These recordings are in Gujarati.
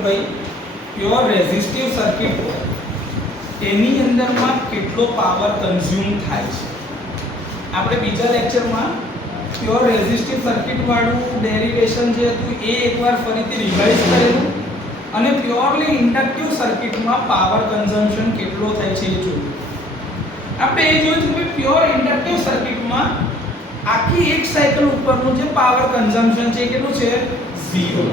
કે ભાઈ પ્યોર રેઝિસ્ટિવ સર્કિટ હોય એની અંદરમાં કેટલો પાવર કન્ઝ્યુમ થાય છે. આપણે બીજા લેક્ચરમાં પ્યોર રેઝિસ્ટિવ સર્કિટ વાળું ડેરિવેશન જે હતું એ એકવાર ફરીથી રિવાઇઝ કરેલું અને પ્યોરલી ઇન્ડક્ટિવ સર્કિટમાં પાવર કન્ઝમ્પશન કેટલો થાય છે એ જોયું. આપણે એ જોયું કે પ્યોર ઇન્ડક્ટિવ સર્કિટમાં આખી એક સાયકલ ઉપરનું જે પાવર કન્ઝમ્પશન છે કેટલું છે 0.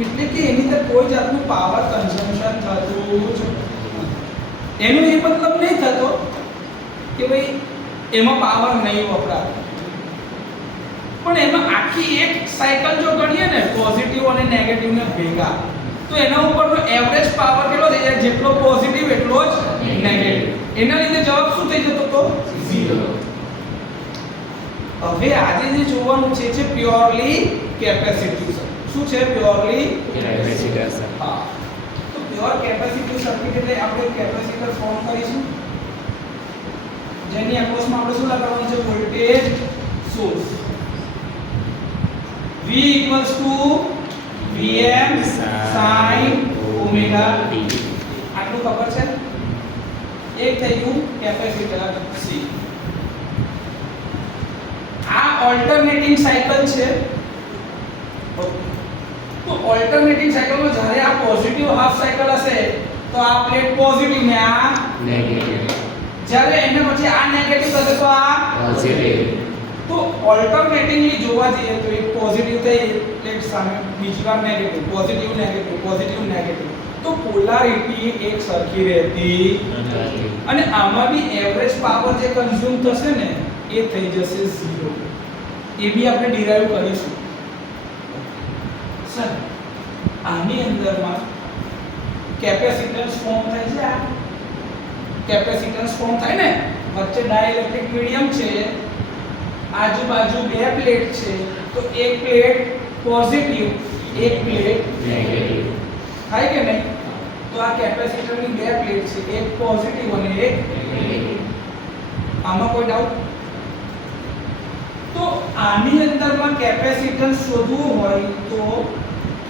એટલે કે એની અંદર કોઈ જાતનું પાવર કન્ઝમ્પશન થતું જ એનો એ મતલબ નહીં થતો કે ભાઈ એમાં પાવર નહીં વપરાતો, પણ એમાં આખી એક સાયકલ જો ગણીએ ને પોઝિટિવ અને નેગેટિવ ને ભેગા તો એના ઉપરનો એવરેજ પાવર કેટલો થઈ જાય, જેટલો પોઝિટિવ એટલો જ નેગેટિવ. એના લીધે જવાબ શું થઈ જતો તો 0. હવે આજે જે જોવાનું છે છે પ્યોરલી કેપેસિટિવ સર્કિટ. શું છે પ્યોરલી કેપેસિટર સર્કિટ? હા, તો પ્યોર કેપેસિટિવ સર્કિટ એટલે આપણે કેપેસિટર ફોર્મ કરીશું જેની એક્રોસમાં આપણે શું લગાવવાનું છે voltage source V equals to Vm sin omega t. આટલું ખબર છે? એક થઈ ગયું કેપેસિટર C. આ ઓલ્ટરનેટિંગ સાયકલ છે. તો ઓલ્ટરનેટિંગ સાયકલમાં જ્યારે આ પોઝિટિવ હાફ સાયકલ હશે તો આ પ્લેટ પોઝિટિવ ને આ નેગેટિવ. જ્યારે એને પછી આ નેગેટિવ થશે તો આ પોઝિટિવ. તો ઓલ્ટરનેટિવલી જોવા જઈએ તો એક પોઝિટિવ થઈ પ્લેટ સામે બીજી વાર negative, positive negative, positive negative, તો પોલારિટી એક સરખી રહેતી અને આમાં બી એવરેજ પાવર જે કન્ઝ્યુમ થશે ને એ થઈ જશે 0. એ બી આપણે ડિરાઈવ કરીશું. સર આની અંદરમાં કેપેસિટન્સ ફોર્મ થાય છે. આ કેપેસિટન્સ ફોર્મ થાય ને, વચ્ચે ડાઇલેક્ટ્રિક મીડિયમ છે, આજુબાજુ બે પ્લેટ છે, તો એક પ્લેટ પોઝિટિવ એક પ્લેટ નેગેટિવ થાય કે નહીં? તો આ કેપેસિટરની બે પ્લેટ છે, એક પોઝિટિવ અને એક નેગેટિવ. આમાં કોઈ ડાઉટ? તો આની અંદરમાં કેપેસિટન્સ શોધવું હોય તો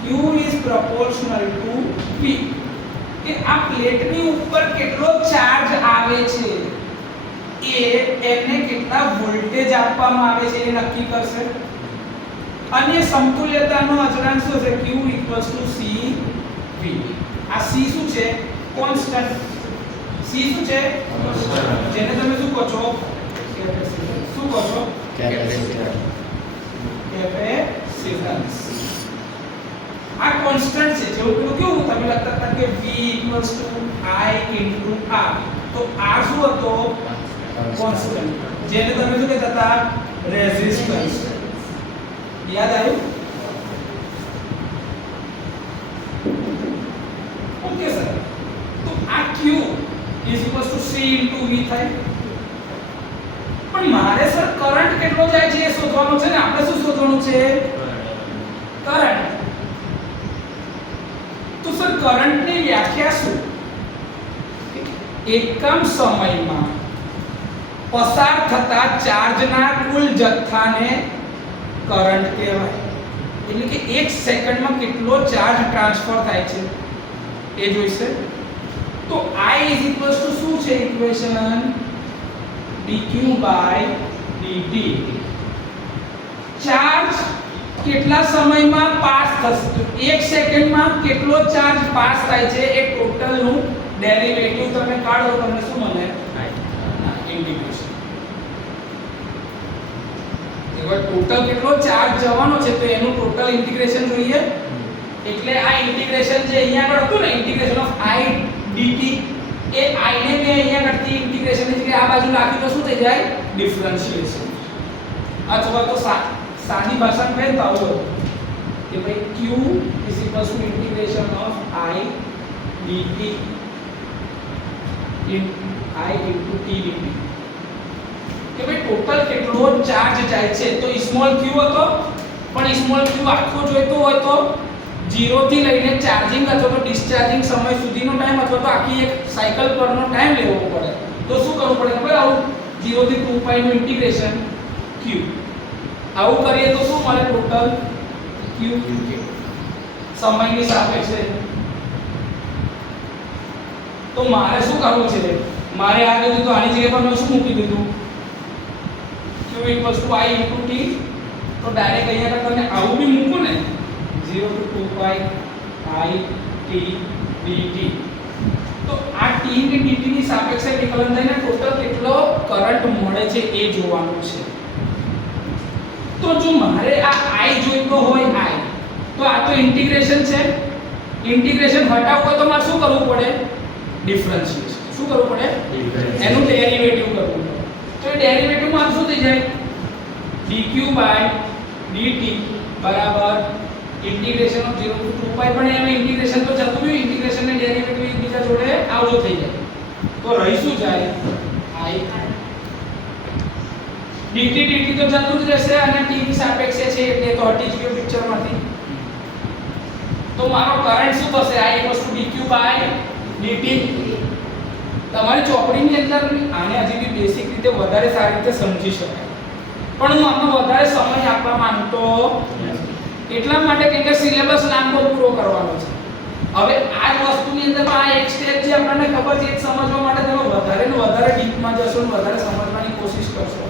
Q is proportional to P. કે આ પ્લેટની ઉપર કેટલો ચાર્જ આવે છે એ એને કેટલા વોલ્ટેજ આપવામાં આવે છે એ નક્કી કરશે. અને સમતુલ્યતાનો અચળાંક શું છે? Q = CV. આ C શું છે? કોન્સ્ટન્ટ. C શું છે? કોન્સ્ટન્ટ. જેને તમે શું કહો છો? કેપેસિટર. શું કહો છો? કેપેસિટર. કેપેસિટન્સ. આ કોન્સ્ટન્ટ છે. જેવું પેલું કેવું તમે લખતા હતા કે V = I × R. તો R શું હતો? કોન્સ્ટન્ટ. જેને તમે શું કહેતા હતા? રેઝિસ્ટન્સ. યાદ આવ્યું? Okay sir. તો આ Q = C × V થાય. પણ મારે સર કરંટ કેટલો જાય છે એ શોધવાનું છે ને. આપણે શું શોધવાનું છે? કરંટ. તો સર કરંટની વ્યાખ્યા શું? એકમ સમયમાં પસાર થતા ચાર્જના કુલ જથ્થાને કરંટ કહેવાય. એટલે કે 1 સેકન્ડમાં કેટલો ચાર્જ ટ્રાન્સફર થાય છે એ જોઈશે. તો I = શું છે ઇક્વેશન? dq/dt. ચાર્જ કેટલા સમયમાં પાસ થશે? તો 1 સેકન્ડમાં કેટલો ચાર્જ પાસ થાય છે એ ટોટલનું ડેરિવેટિવ તમે કાઢો તમને શું મળે? ઇન્ટિગ્રેશન. એકવાર ટોટલ કેટલો ચાર્જ જવાનો છે તો એનું ટોટલ ઇન્ટિગ્રેશન જોઈએ. એટલે આ ઇન્ટિગ્રેશન જે અહીંયા આગળ હતું ને integration of I dt A I ને મેં અહીંયા આગળથી ઇન્ટિગ્રેશન ની જગ્યાએ આ બાજુ નાખી તો શું થઈ જાય? ડિફરન્શિએશન. અથવા તો સાદી ભાષામાં કહીએ તો આવું કે ભાઈ Q = integration of I dt in I × t dt. કે ભાઈ ટોટલ કેટલો ચાર્જ જાય છે. તો સ્મોલ q હતો, પણ સ્મોલ q આખો જોઈતો હોય તો 0 થી લઈને ચાર્જિંગ અથવા તો ડિસ્ચાર્જિંગ સમય સુધીનો ટાઈમ અથવા તો આખી એક સાયકલ પરનો ટાઈમ લેવો પડે. તો શું કરવું પડે? ખબર આવું 0 થી 2π નું ઇન્ટિગ્રેશન q. આવું કરીએ તો શું મળે? Total q. સમયની સાપેક્ષે. તો મારે શું કરવું છે? મારે આ કીધું તો આની જગ્યા પર મેં શું મૂકી દીધું? q = i * t. તો ડાયરેક્ટ અહીંયા તમે આવું બી મૂકો ને 0 to 2 pi I t dt. તો આ t ને dt ની સાપેક્ષે વિકલન થઈને ટોટલ કેટલો કરંટ મળે છે એ જોવાનું છે. તો જો મારે આ i જોઈતો હોય i, તો આ તો ઇન્ટિગ્રેશન છે. ઇન્ટિગ્રેશન હટાવવું હોય તો મારે શું કરવું પડે? ડિફરન્શિએશન. શું કરવું પડે? એનું ડેરિવેટિવ કરવું પડે. તો એ ડેરિવેટિવ માં શું થઈ જાય? dq / dt બરાબર ઇન્ટિગ્રેશન ઓફ 0 to 2 pi. પણ એમાં ઇન્ટિગ્રેશન તો જતું રહ્યું. ઇન્ટિગ્રેશન ને ડેરિવેટિવ એકબીજા જોડે આવજો થઈ જાય. તો રહી શું જાય? i dt dt તો જતું જ રહેશે અને t ની સાપેક્ષે છે એટલે તો હટી જ ગયો પિક્ચર માંથી. તો મારો કરંટ શું થશે? i = dq / dt. તમારી ચોપડીની અંદર આને હજી બી બેસિક રીતે વધારે સારી રીતે સમજી શકાય, પણ હું આમાં વધારે સમય આપવા માંગતો એટલા માટે કે સિલેબસ લાંબો પૂરો કરવાનો છે. હવે આ વસ્તુની અંદર આ એક સ્ટેપ જે આપણને ખબર છે એ સમજવા માટે તમે વધારે ને વધારે ડીપમાં જશો ને વધારે સમજવાની કોશિશ કરશો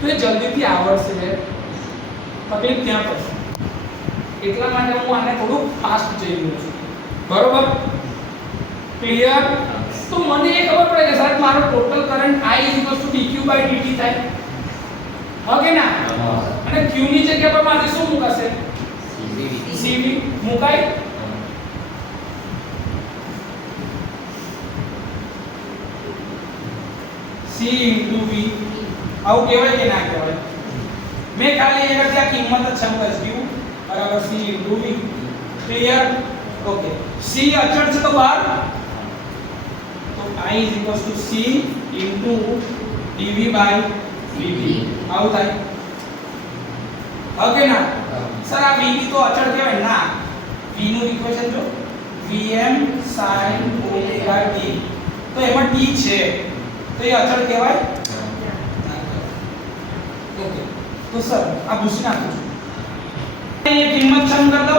તો એ જલ્દીથી આવડશે. તકલીફ ત્યાં પડશે. એટલા માટે હું આને થોડું ફાસ્ટ જઈ રહ્યો છું. બરોબર? ક્લિયર? તો મને એ ખબર પડે કે સાહેબ મારો total current I = dq / dt થાય. ઓકે ના? અને q ની જગ્યા પર મારે શું મુકાશે? cv મુકાય. c * v આવું કહેવાય કે ના કહેવાય? મેં ખાલી એક જ આ કિંમત જ સમજાવીશ. q = c * v. Clear? Okay. c અચળ છે તો બહાર, તો I = c * dv / dt આવું થાય. ઓકે ના? સર આ v તો અચળ કહેવાય ના? v નું ઇક્વેશન જો vm sin omega t, તો એમાં t છે તો એ અચળ કહેવાય? ઓકે. તો સર આ પૂછી નાખું છું. એ કિંમત સમ કરી દઉં તો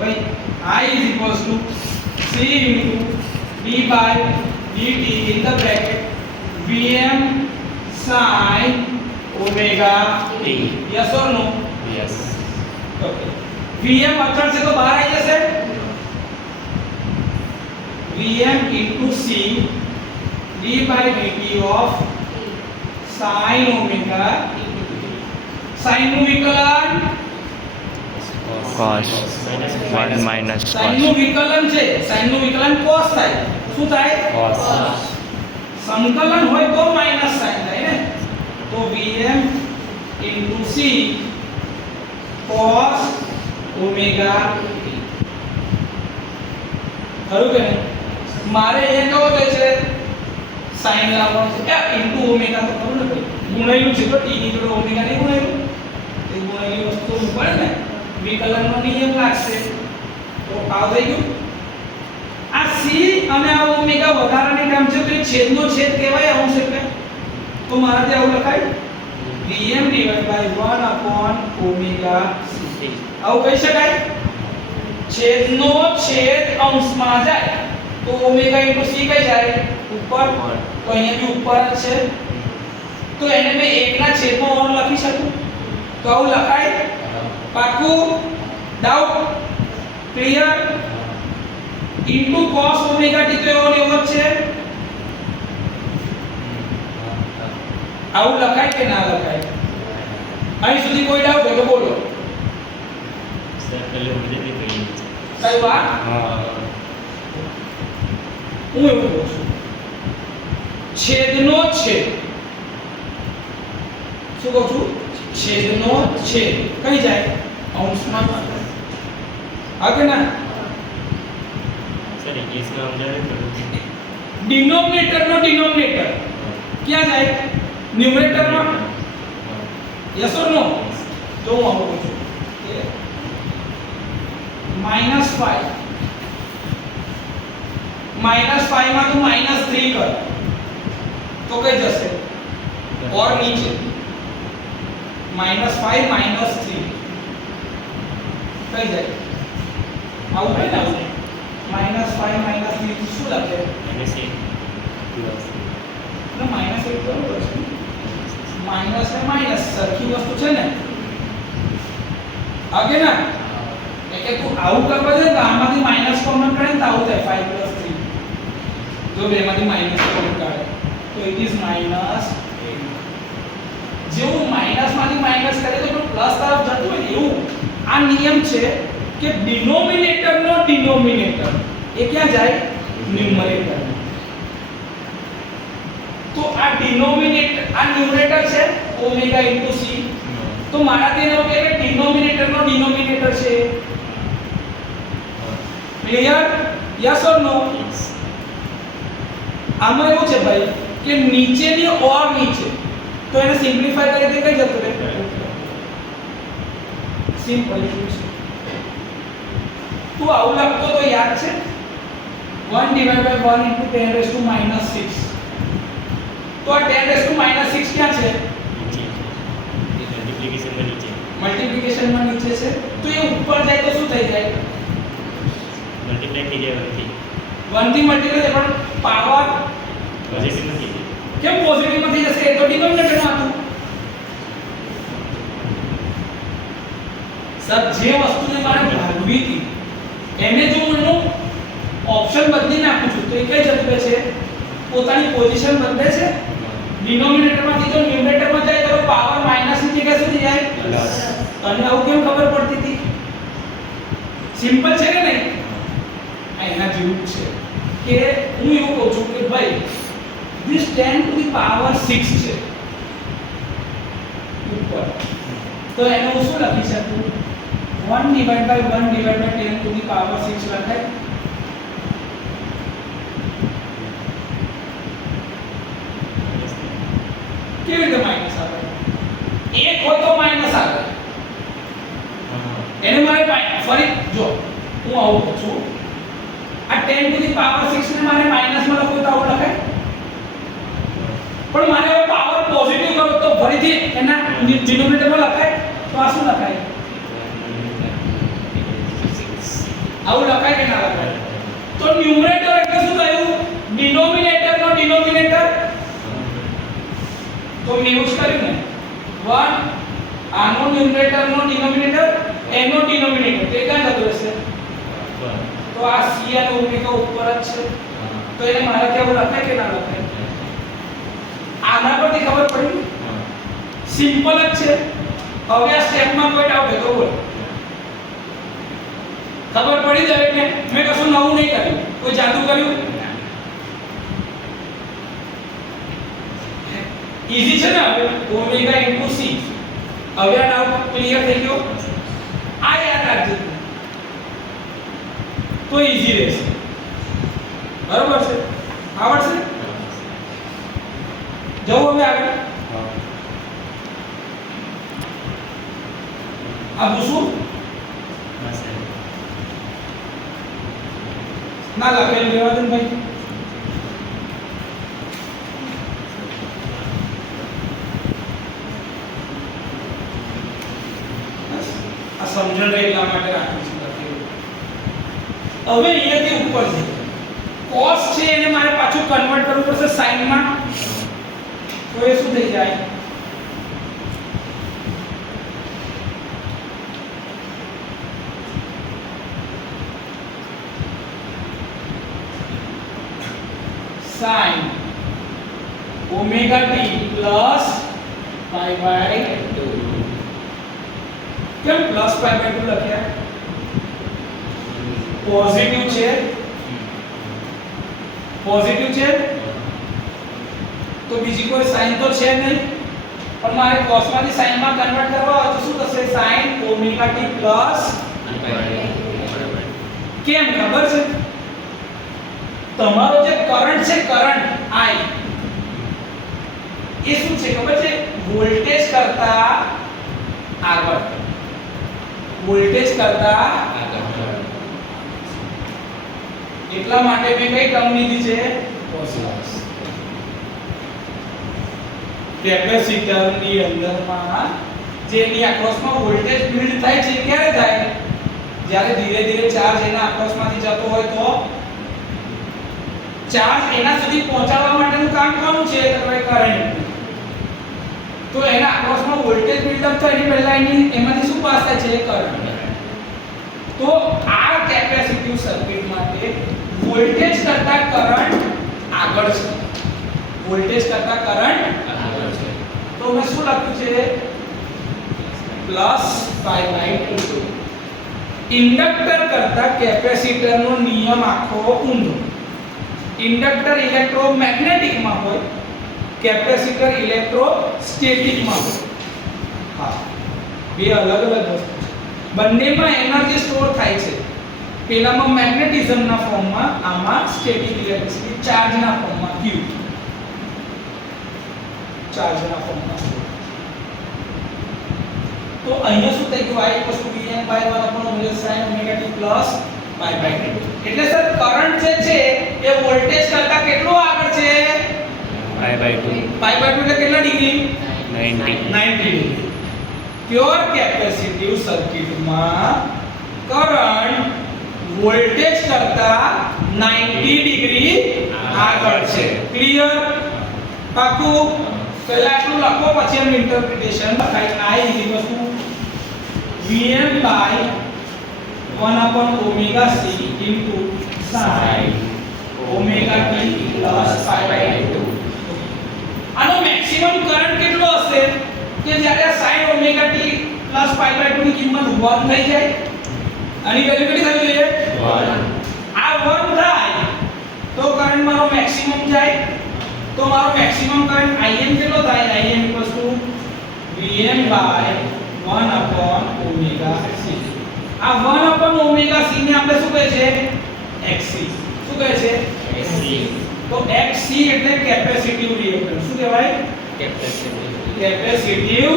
ભાઈ I = c * d / dt in the bracket vm sin omega t. yes or no? Yes. Okay. vm અચળ છે તો બહાર આવી જશે. vm * c d / dt of sin omega t. sin નું વિકલન cos 1 - sin cos નું વિકલન છે. sin નું વિકલન cos થાય. શું થાય? Cos. સંકલન હોય તો માઈનસ સાઈન થાય ને. તો vm * c cos omega t. ખરું કે નહીં? મારે એ કયો તો છે સાઈન લાવવાનો છે ઇન્ટુ ઓમેગા. તો ખરું ને ભાઈ ગુણાયેલું છે તો t ની જોડે ઓમેગા નહીં ગુણાયેલું. એ ગુણાયેલી વસ્તુ ઉપર ને વિકલનનો નિયમ લાગશે. તો આવ થઈ ગયું. આ c અને આ ઓમેગા વધારાની ટર્મ છે તો એ છેદનો છેદ કહેવાય અંશ એટલે. તો મારાથી આવું લખાય vm / 1/omega c. આવું કહી શકાય. છેદનો છેદ અંશમાં જાય તો ઓમેગા * c કઈ જાય? ઉપર. તો અહીંયા બી ઉપર જ છે તો એને મેં 1 ના છેદમાં 1 લખી શકું. તો આવું લખાય? પાકું? Doubt? Clear? Into cos omega t તો એવો ને એવો જ છે. આવું લખાય કે ના લખાય? અહીં સુધી કોઈ ડાઉટ હોય તો બોલો. સર પેલે ઉડી ગઈ. કઈ વાત? હું એવું કહું છું છેદનો છેદ. શું કહું છું? છેદનો છેદ કઈ જાય? અંશમાં. હા કે ના? સર ઇંગ્લિશમાં સમજાવે ખરું? ડિનોમિનેટર નો ડિનોમિનેટર ક્યાં જાય? ન્યુમરેટરમાં. Yes or no? તો હું આવું કહું છું -5 -5 માં તું -3 કર તો કઈ જશે? ઓર નીચે -5 - 3 કઈ જાય? આવું હોય ને -5 -3 શું લખે માઇનસ 1 ને -1 બરોબર છે માઇનસ ને માઇનસ સરખી વસ્તુ છે ને આગે ના એટલે તું આવું કરવા દે તો આમાંથી માઇનસ કોમન કાઢે ને તો આવું થાય 5 + 3 જો બેમાંથી માઇનસ કોમન કાઢે તો ઇટ ઇઝ -8 જેવું માઇનસ માંથી માઇનસ કરે તો પ્લસ તરફ જતું હોય ને એવું આ નિયમ છે કે ડિનોમિનેટર નો ડિનોમિનેટર એ ક્યાં જાય ન્યુમરેટર તો આ ડિનોમિનેટર આ ન્યુમરેટર છે ઓમેગા * c તો મારા તેને એવું કહે કે ડિનોમિનેટર નો ડિનોમિનેટર છે ક્લિયર યસ ઓર નો આમાં એવું છે ભાઈ કે નીચેની ઓર નીચે તો એને સિમ્પ્લિફાય કરી દે કઈ જતું રહે સિમ્પલ તું આવું લખતો તો યાદ છે 1 / 1 * 10⁻⁻⁶ તો આ 10⁻⁻⁶ ક્યાં છે મલ્ટીપ્લિકેશન મલ્ટીપ્લિકેશન માં માં નીચે નીચે છે તો એ ઉપર જાય તો શું થઈ જાય મલ્ટીપ્લાય થઈ જાય 1 થી મલ્ટીપ્લાય પણ પાવર પોઝિટિવ નથી કેમ પોઝિટિવ માં થઈ જશે એ તો ડિનોમિનેટર માં હતું સર જે વસ્તુને મારે ભાગવી હતી એને જો હું એનું ઓપ્શન બદલી નાખું છું તો એ કઈ જતું રહે છે પોતાની પોઝિશન બદલે છે ડિનોમિનેટર માંથી જો ન્યુમરેટર માં જાય તો પાવર માઈનસ ની જગ્યાએ શું થઈ જાય પ્લસ અને આવું કેમ ખબર પડતી હતી સિમ્પલ છે કે નહીં આ એના જેવું જ છે કે હું એવું કહું છું કે ભાઈ this 10⁻⁶ છે ઉપર તો એને હું શું લખી શકું 1 / 1 / 10⁻⁶ લખાય કેવી રીતે માઈનસ આવે એક હોય તો માઈનસ આવે એને મારે ફરી જો હું આવું કહું છું આ 10⁻⁶ ને મારે માઈનસ માં લખવું તો આવું લખાય પણ મારે હવે પાવર પોઝિટિવ કરો તો ફરીથી એના ડિનોમિનેટર માં લખાય તો આ શું લખાય આવું લખાય કે ના લખાય તો ન્યુમરેટર એટલે શું થયું ડિનોમિનેટર નો ડિનોમિનેટર તો મેં એવું જ કર્યું ને 1 આનો ન્યુમરેટર નો ડિનોમિનેટર એનો ડિનોમિનેટર તે ક્યાં જતું રહેશે તો આ c અને ઓમેગા ઉપર જ છે તો એને મારે કેવું લખાય કે ના લખાય આના પરથી ખબર પડી સિમ્પલ જ છે હવે આ સ્ટેપમાં કોઈ ડાઉટ હોય તો બોલ ખબર પડી જાય કે મેં કશું નવું નહીં કર્યું કોઈ જાદુ કર્યું ઈઝી છે ને હવે ઓમેગા * c હવે આ ડાઉટ ક્લિયર થઈ ગયો આ યાદ રાખજો તો ઈઝી રહેશે બરોબર છે આવડશે જવું હવે આગળ આ પૂછું ના લખેલ દેવાદન ભાઈ આ સમજણ રહે એટલા માટે રાખું છું હવે અહીંયાથી ઉપર છે cos છે એને મારે પાછું કન્વર્ટ કરવું પડશે sin માં તો એ શું થઈ જાય sin omega t plus pi by 2 કેમ પ્લસ pi by 2 લખ્યા પોઝિટિવ છે તો બીજી કોઈ સાઈન તો છે નહીં પણ મારે cos માંથી sin માં કન્વર્ટ કરવા હોય તો શું થશે sin omega t plus કેમ ખબર છે તમારો જે કરંટ છે કરંટ I એ શું છે ખબર છે વોલ્ટેજ કરતા આગળ એટલા માટે મેં કઈ ટર્મ લીધી છે કેપેસિટર ની અંદરમાં જેની અક્રોસમાં વોલ્ટેજ બિલ્ડ થાય છે ક્યારે થાય જ્યારે ધીરે ધીરે ચાર્જ એના આક્રોસમાંથી જતો હોય તો ચાર્જ એના સુધી પહોંચાડવા માટેનું કામ કોનું છે તો કે કરંટ. તો એના આક્રોસમાં વોલ્ટેજ બિલ્ડઅપ થાય એની પહેલા એમાંથી શું પાસ થાય છે કરંટ. તો આ કેપેસિટિવ સર્કિટ માટે વોલ્ટેજ કરતા કરંટ આગળ છે. વોલ્ટેજ કરતા કરંટ આગળ છે. તો મેં શું લખ્યું છે +π/2. ઇન્ડક્ટર કરતા કેપેસિટરનો નિયમ આખો ઊંધો. ઇન્ડક્ટર ઇલેક્ટ્રોમેગ્નેટિક માં હોય, કેપેસિટર ઇલેક્ટ્રોસ્ટેટિક માં હોય. હા, બે અલગ અલગ વસ્તુ છે. બંનેમાં એનર્જી સ્ટોર થાય છે. પેલામાં મેગ્નેટિઝમના ફોર્મમાં, આમાં સ્ટેટિક ઇલેક્ટ્રિસિટી ચાર્જના ફોર્મમાં q. ચાર્જના ફોર્મમાં. તો અહીંયા શું થઈ ગયું? I = Vm/1/sin ωt +π/2. એટલે સર કરંટ જે છે એ વોલ્ટેજ કરતા કેટલો આગળ છે? π/2. π/2 એટલે કેટલા ડિગ્રી? 90. 90 ડિગ્રી. પ્યોર કેપેસિટિવ સર્કિટમાં કરંટ વોલ્ટેજ કરતા 90 ડિગ્રી આગળ છે. ક્લિયર? પાકું? પહેલા આટલું લખો પછી એમ ઇન્ટરપ્રિટેશન લખાય. I = Vm/1/ωc into sin ωt +π/2. આનો મેક્સિમમ કરંટ કેટલો હશે કે જ્યારે sin ωt +π/2 ની કિંમત 1 થઈ જાય? આની વેલ્યુ કેટલી થવી જોઈએ? 1. આ 1 થાય તો કરંટ મારો મેક્સિમમ જાય. તો મારો મેક્સિમમ કરંટ Im કેટલો થાય? Im = Vm/1/ωc. આ 1/ωc ને આપણે શું કહે છે? Xc. શું કહે છે? Xc. તો Xc એટલે કેપેસિટિવ રિએક્ટન્સ. શું કહેવાય? Capacitive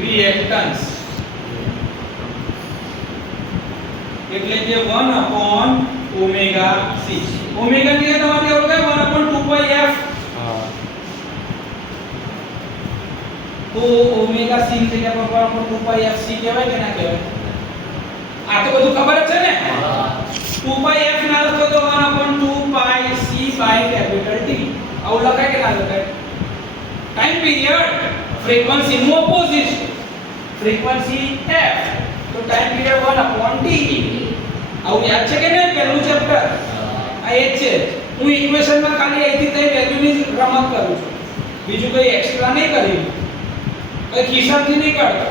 reactance. એટલે કે 1/ωc. ઓમેગા ની તમારે કેવું કે 1/2πf. તો ઓમેગા c ની જગ્યા પર 1/2πfc કહેવાય કે ના કહેવાય? આ તો બધું ખબર જ છે ને? 2πf ના લખો તો 1/2πc/T. આવું લખાય કે ના લખાય? ટાઈમ પીરિયડ ફ્રીક્વન્સી નું ઓપોઝિટ. ફ્રીક્વન્સી f તો ટાઈમ પીરિયડ 1/t. આવું યાદ છે કે નહીં? પહેલું ચેપ્ટર આ એ છે. હું ઇક્વેશનમાં ખાલી અહીંથી તે વેલ્યુની રમત કરું છું, બીજું કંઈ એક્સ્ટ્રા નહીં કર્યું, કંઈ ખિસ્સાથી નહીં કરતો.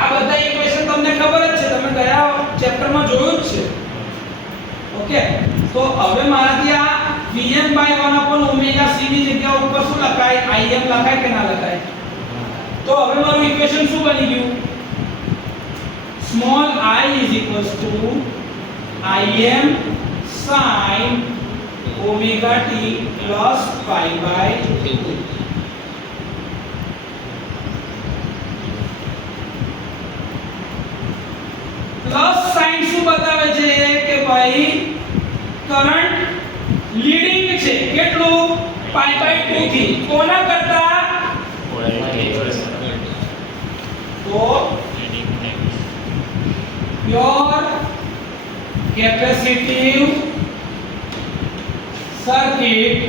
આ બધા ઇક્વેશન તમને ખબર જ છે, તમે ગયા ચેપ્ટરમાં જોયું જ છે. ઓકે, તો હવે મારાથી આ Vm/1/ωc ની જગ્યા ઉપર શું લખાય? Im લખાય કે ના લખાય? તો હવે મારું ઇક્વેશન શું બની ગયું? Small I = Im sin ωt +π/2. Plus sine શું બતાવે છે કે ભાઈ કરંટ લીડિંગ છે. કેટલું? π/2 થી. કોના કરતા? તો પ્યોર કેપેસિટિવ સર્કિટ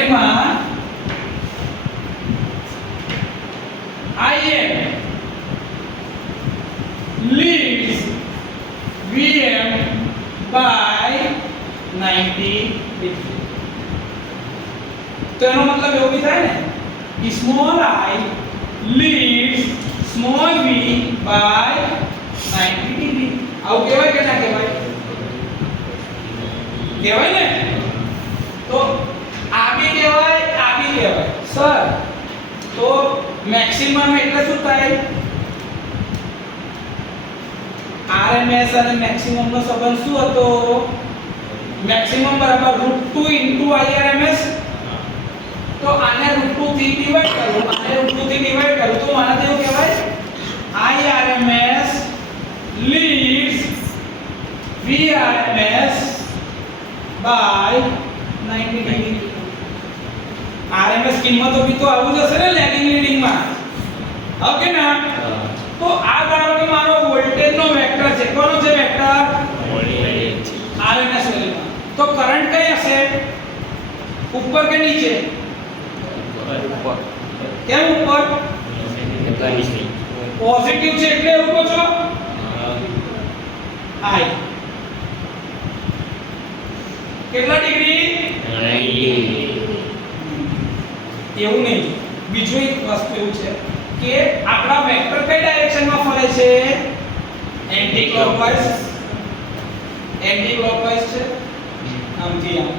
એમાં Im leads Vm/90 degree. તો એનો મતલબ એવો બી થાય ને, small I leads small v/90 degree. આવું કહેવાય કે ના કહેવાય? કહેવાય ને? તો આ બી કહેવાય, આ બી કહેવાય. સર તો મેક્સિમમ એટલે શું થાય? RMS અને મેક્સિમમ નો સંબંધ શું હતો? Maximum √2 * IRMS. તો આને √2 થી ડિવાઈડ કરો, આને √2 થી ડિવાઈડ કરો તો મારા જેવું કહેવાય IRMS leads Vrms/90 degree. RMS કિંમતો બી તો આવું જ હશે ને લેગિંગ લીડિંગ માં. ઓકે ના? તો આ ધારો કે મારો વોલ્ટેજનો વેક્ટર છે. કોનો છે વેક્ટર? વોલ્ટેજ RMS વેલ્યુમાં. તો કરંટ કઈ હશે? ઉપર કે નીચે? ઉપર કેમ ઉપર? પોઝિટિવ છે એટલે એવું કહો છો. I કેટલા ડિગ્રી? 90 એવું નહીં. બીજું એક વસ્તુ એવું છે કે આપણા વેક્ટર કઈ ડાયરેક્શનમાં ફરે છે? Anti clockwise. એન્ટી ક્લોકવાઇઝ છે આમથી આમ.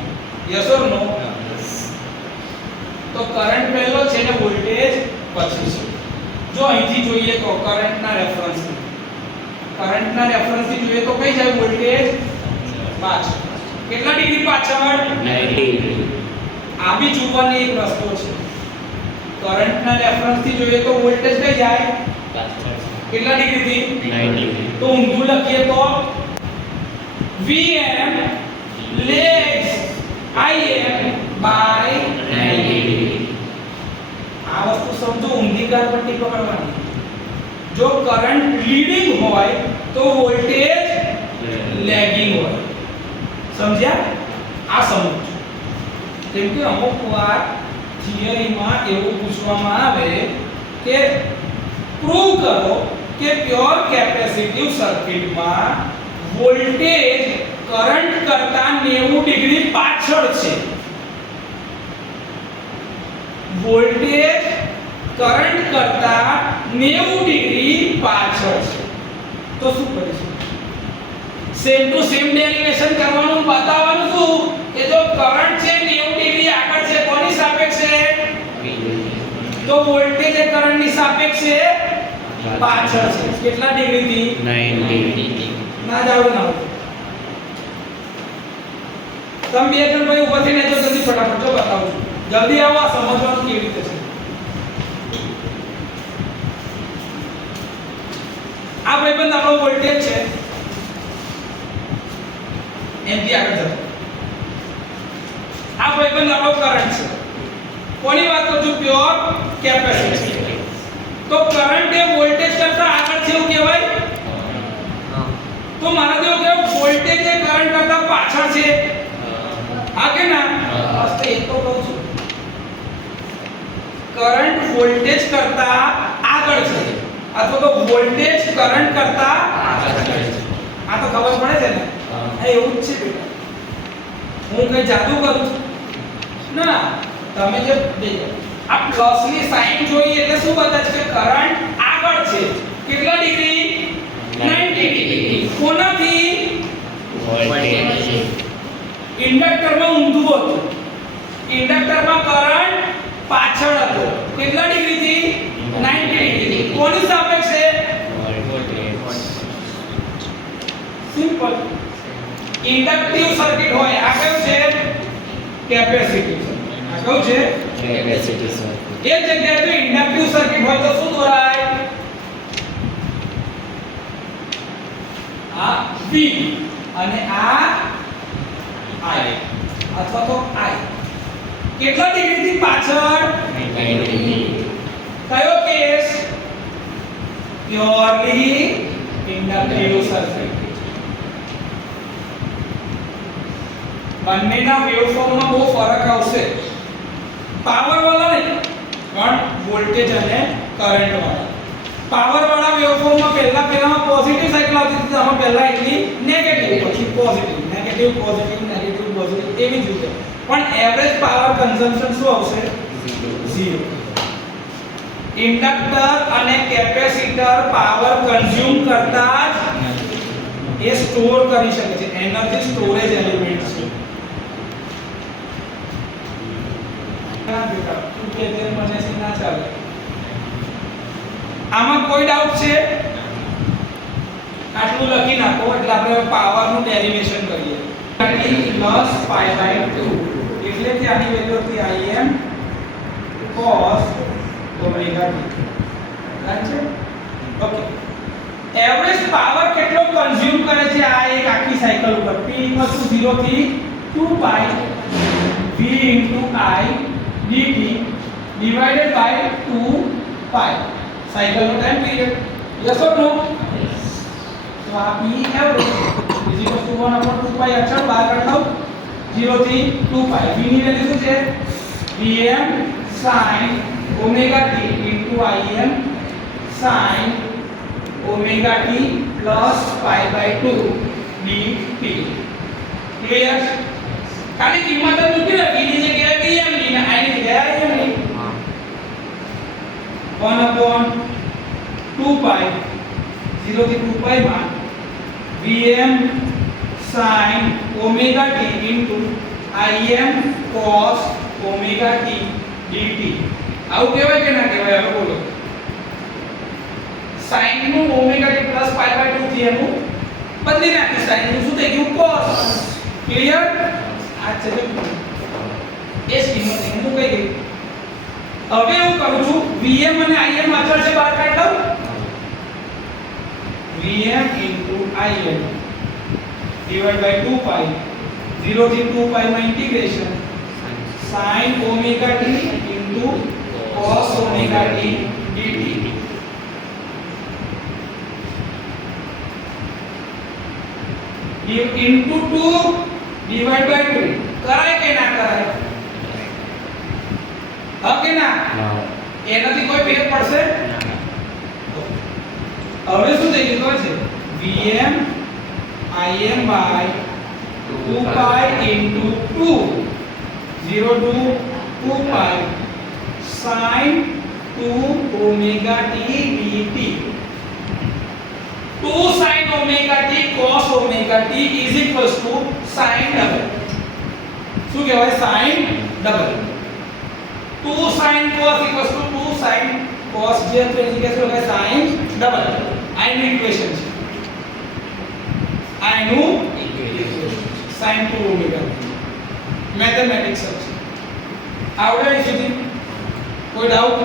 Yes or no? તો કરંટ પહેલો છે ને વોલ્ટેજ પછી છે. જો અહીંથી જોઈએ તો કરંટના રેફરન્સથી જોઈએ તો કઈ જાય વોલ્ટેજ? પાછળ. કેટલા ડિગ્રી પાછળ? 90 આ બી જોવાની એક રસ્તો છે. કરંટના રેફરન્સથી જોઈએ તો વોલ્ટેજ કઈ જાય? કેટલા ડિગ્રીથી? 90 તો ઊંધું લખીએ તો Vm lags Im by 90. આ વસ્તુ સમજો, ઊંધી કાર પટ્ટી પકડવાની. જો કરંટ લીડિંગ હોય તો વોલ્ટેજ લેગિંગ હોય. સમજ્યા? આ સમજો. કેમ કે અમુક વાર થિયરીમાં એવું પૂછવામાં આવે કે પ્રૂવ કરો કે પ્યોર કેપેસિટિવ સર્કિટમાં વોલ્ટેજ કરંટ કરતા 90 ડિગ્રી પાછળ છે. વોલ્ટેજ કરંટ કરતા 90 ડિગ્રી પાછળ છે. તો શું કરીશું? સેમ ટુ સેમ ડેરિવેશન કરવાનું, બતાવવાનું શું કે જો કરંટ છે 90 ડિગ્રી આગળ છે, કોની સાપેક્ષે? તો વોલ્ટેજ એ કરંટની સાપેક્ષે પાછળ છે. કેટલા ડિગ્રીથી? 90 ના જાવ ના હોય. તમે બે જણ ભાઈ ઊભા થઈને જો જલ્દી ફટાફટ જો બતાવું છું. જલ્દી આવો, આ સમજવાનું કેવી રીતે છે. આ ભાઈબંધ આપણો વોલ્ટેજ છે, એમથી આગળ જતો. આ ભાઈબંધ આપણો કરંટ છે. કોની વાત કરું છું? Pure capacitor. તો કરંટ એ વોલ્ટેજ કરતા આગળ છે એવું કહેવાય? તો મારા જેવું કે વોલ્ટેજ એ કરંટ કરતા પાછળ છે. હા કે ના? બસ તો એ તો કહું છું. કરંટ વોલ્ટેજ કરતા આગળ છે અથવા તો વોલ્ટેજ કરંટ કરતા આગળ છે. આ તો ખબર પડે છે ને? હા, એવું જ છે બેટા. હું કઈ જાદુ કરું છું? ના, તમે જે આ પ્લસ ની સાઈન જોઈએ એટલે શું બતાવે છે કે કરંટ આગળ છે. કેટલા ડિગ્રી? 90 ડિગ્રી. કોનાથી? વોલ્ટેજ ઇન્ડક્ટરમાં ઊંધું હતું. ઇન્ડક્ટરમાં કરંટ પાછળ હતો. કેટલા ડિગ્રીથી? 90 ડિગ્રી. કોની સાપેક્ષે? સિમ્પલ. ઇન્ડક્ટિવ સર્કિટ હોય આ કયું છે? Capacitive circuit. આ કયું છે? Capacitor circuit. એ જગ્યાએ જો ઇન્ડક્ટિવ સર્કિટ હોય તો શું દોરાય? આ V અને આ I અથવા તો I. કેટલા ડિગ્રીથી પાછળ? 90 કયો કેસ? Purely inductive circuit. બંનેના વેવફોર્મમાં બહુ ફરક આવશે. પાવર વાળા નહીં, પણ વોલ્ટેજ અને કરંટ વાળા. પાવર વાળા વેવફોર્મમાં પહેલામાં પોઝિટિવ સાયકલ આવતી હતી, આમાં પહેલા એટલી નેગેટિવ, પછી positive, negative positive, negative positive એવી જ રીતે. પણ એવરેજ પાવર કન્ઝમ્પશન શું આવશે? 0. ઇન્ડક્ટર અને કેપેસિટર પાવર કન્ઝ્યુમ કરતા જ એ સ્ટોર કરી શકે છે. એનર્જી સ્ટોરેજ એલિમેન્ટ છે. આમાં કોઈ ડાઉટ છે? આટલું લખી નાખો એટલે આપણે પાવર નું ડેરિવેશન કરીએ. t plus pi by 2 એટલે કે આની વેલ્યુ હતી Im cos omega t. Right છે? ઓકે. એવરેજ પાવર કેટલો કન્ઝ્યુમ કરે છે આ એક આખી સાયકલ ઉપર? p 0 થી 2 pi v I dt divided by 2 pi. Cycle નો time period yes or no? તો આ p average is equal to 1/2 pi અચળ બહાર કાઢ લઉં 0 થી 2 પાઈ v ની વેલ્યુ શું છે vm sin omega t into im sin omega t plus pi by 2 dt clear? ખાલી કિંમત જ મૂકી ને v ની જગ્યાએ vm ની ને i ની જગ્યાએ im ની 1/2 પાઈ 0 થી 2 પાઈ માં vm sin omega t into im cos omega t dt આવું કહેવાય કે ના કહેવાય? હવે બોલો. sin નું omega t plus pi by 2 થી એનું બદલી નાખી sin નું શું થઈ ગયું cos. ક્લિયર? આ છે જો એ કિંમત હું કહી ગઈ. હવે હું કરું છું vm અને im અચળ છે બહાર કાઢ લઉં vm into im divided by 2 pi 0 થી 2 pi માં integration sin omega t into cos omega t dt into 2 divided by 2 કરાય કે ના કરાય? હા કે ના? એનાથી કોઈ ફેર પડશે? હવે શું થઈ ગયું છે vm im by 2 pi into 2 0 to 2 pi sin 2 omega t dt 2 sin omega t cos omega t is equals to sin double. શું કહેવાય? sin double. 2 sin cos equals to 2 sin cos જે આપણે ઇક્વેશન લગાય sin double. આ નું ઇક્વેશન છે. આ નું ઇક્વેશન sin 2 omega મેથેમેટિક્સ છે. આવડે સુધી કોઈ ડાઉટ?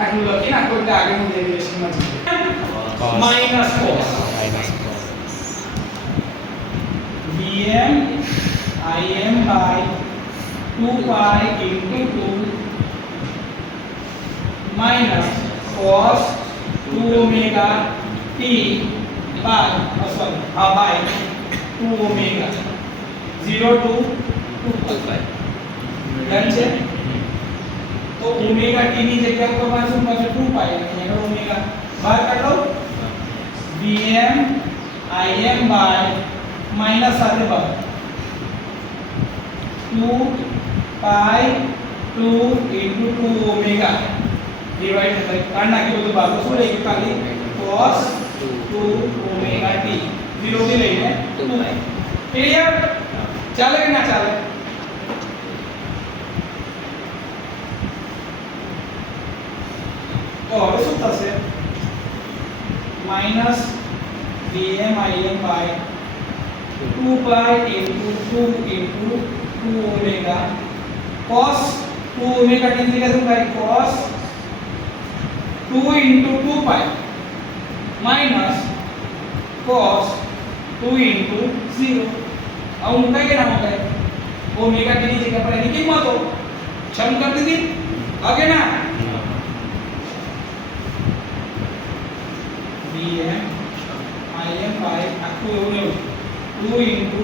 આટલું લખી નાખો એટલે આગળનું ડેરિવેશનમાં જઈએ. Minus cos vm im by 2 pi into 2 minus cos 2 omega t by by 2 omega 0 to 2 pi. Done છે? તો ઓમેગા t ની જગ્યા ઉપર પાછું 2 pi એટલે ઓમેગા બહાર કાઢો vm im by માઈનસ સાથે બહાર 2 pi 2 into 2 omega divided by કાઢ નાખ્યું તો બાજુ શું રહી ગયું ખાલી cos 2 omega t 0 થી લઈને 2 pi. ક્લિયર? ચાલે કે ના ચાલે? તો હવે શું થશે minus vm im by 2 pi into 2 into 2 omega cos 2 omega t ની જગ્યાએ શું થાય cos 2 into 2 pi minus cos 2 into 0. अब मुकाय के ना मुकाय ओमेगा t ની જગ્યા પર એની કિંમતો છમ કરી દીધી આગે ના vm im by આખું એવું ને 2 into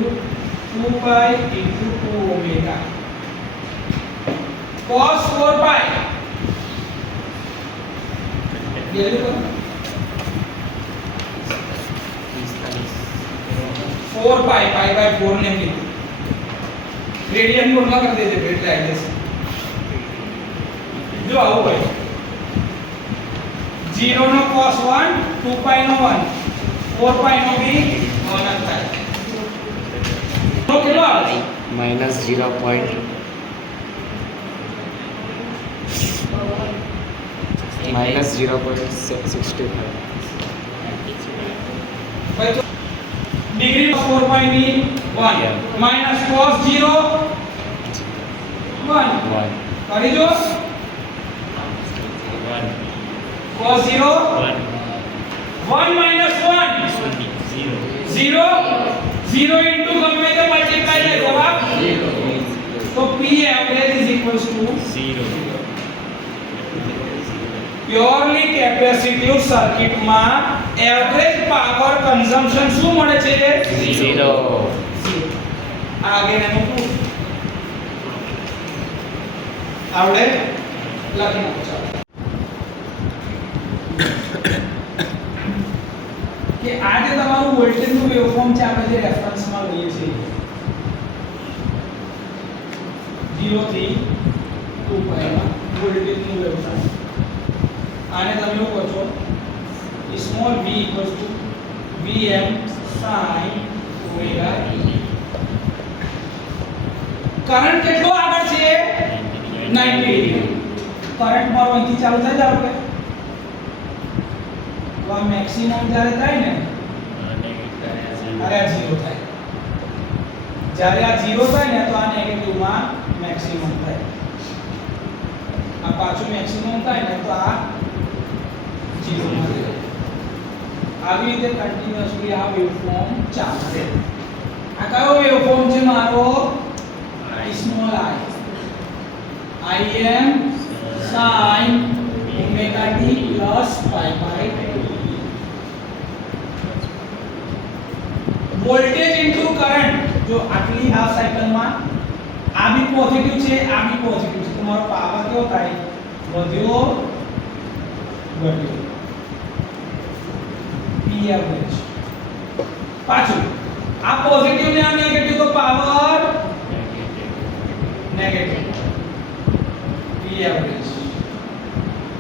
2 pi into 2 omega cos 4 pi value કરો 4 pi pi by 4 ને લીધું ગ્રેડિયન્ટ ગુણમાં કરી દેજે એટલે આવી જશે જો આવું હોય 0 નો cos 1 2 pi નો 1 4 pi નો બી 1 જ થાય તો કેટલો આવે minus 0. minus 0.65. ભાઈ તો ડિગ્રી 4 pi ની 1 minus cos 0 1 કરી દો 1 cos 0 1 1 minus 1 0 0 into ગમે તે મલ્ટીપ્લાય થાય જવાબ 0 તો p average is equals to 0 p purely capacitive સર્કિટમાં એવરેજ પાવર કન્ઝમ્પશન શું મળે છે? 0. આગે એનું proof. આવડે? લખી નાખો ચાલો. કે આ જે તમારું વોલ્ટેજનું વેવફોર્મ છે આપણે જે રેફરન્સમાં લઈએ છીએ 0 થી 2π માં વોલ્ટેજનું વેવફોર્મ. આને તમે એવું કહો છો small v Vm sin omega t. Current કેટલો આગળ છે? 90 ડિગ્રી. કરંટ મારો અહીંથી ચાલુ થાય છે આપણે તો આ મેક્સિમમ જ્યારે થાય ને અરે આ 0 થાય. જ્યારે આ 0 થાય ને તો આ નેગેટિવ માં મેક્સિમમ થાય. આ પાછું મેક્સિમમ થાય ને તો આ 0 માં જાય. આવી રીતે કન્ટિન્યુઅસલી આ વેવફોર્મ ચાલશે. આ કયો વેવફોર્મ છે મારો? Small I Im sin omega t plus pi by 2. Voltage into current. જો આટલી હાફ સાયકલમાં આ બી પોઝિટિવ છે, આ બી પોઝિટિવ છે, તો મારો પાવર કેવો થાય? વધ્યો ઘટ્યો. P average. પાછું આ પોઝિટિવ ને આ નેગેટિવ તો પાવર નેગેટિવ. P average.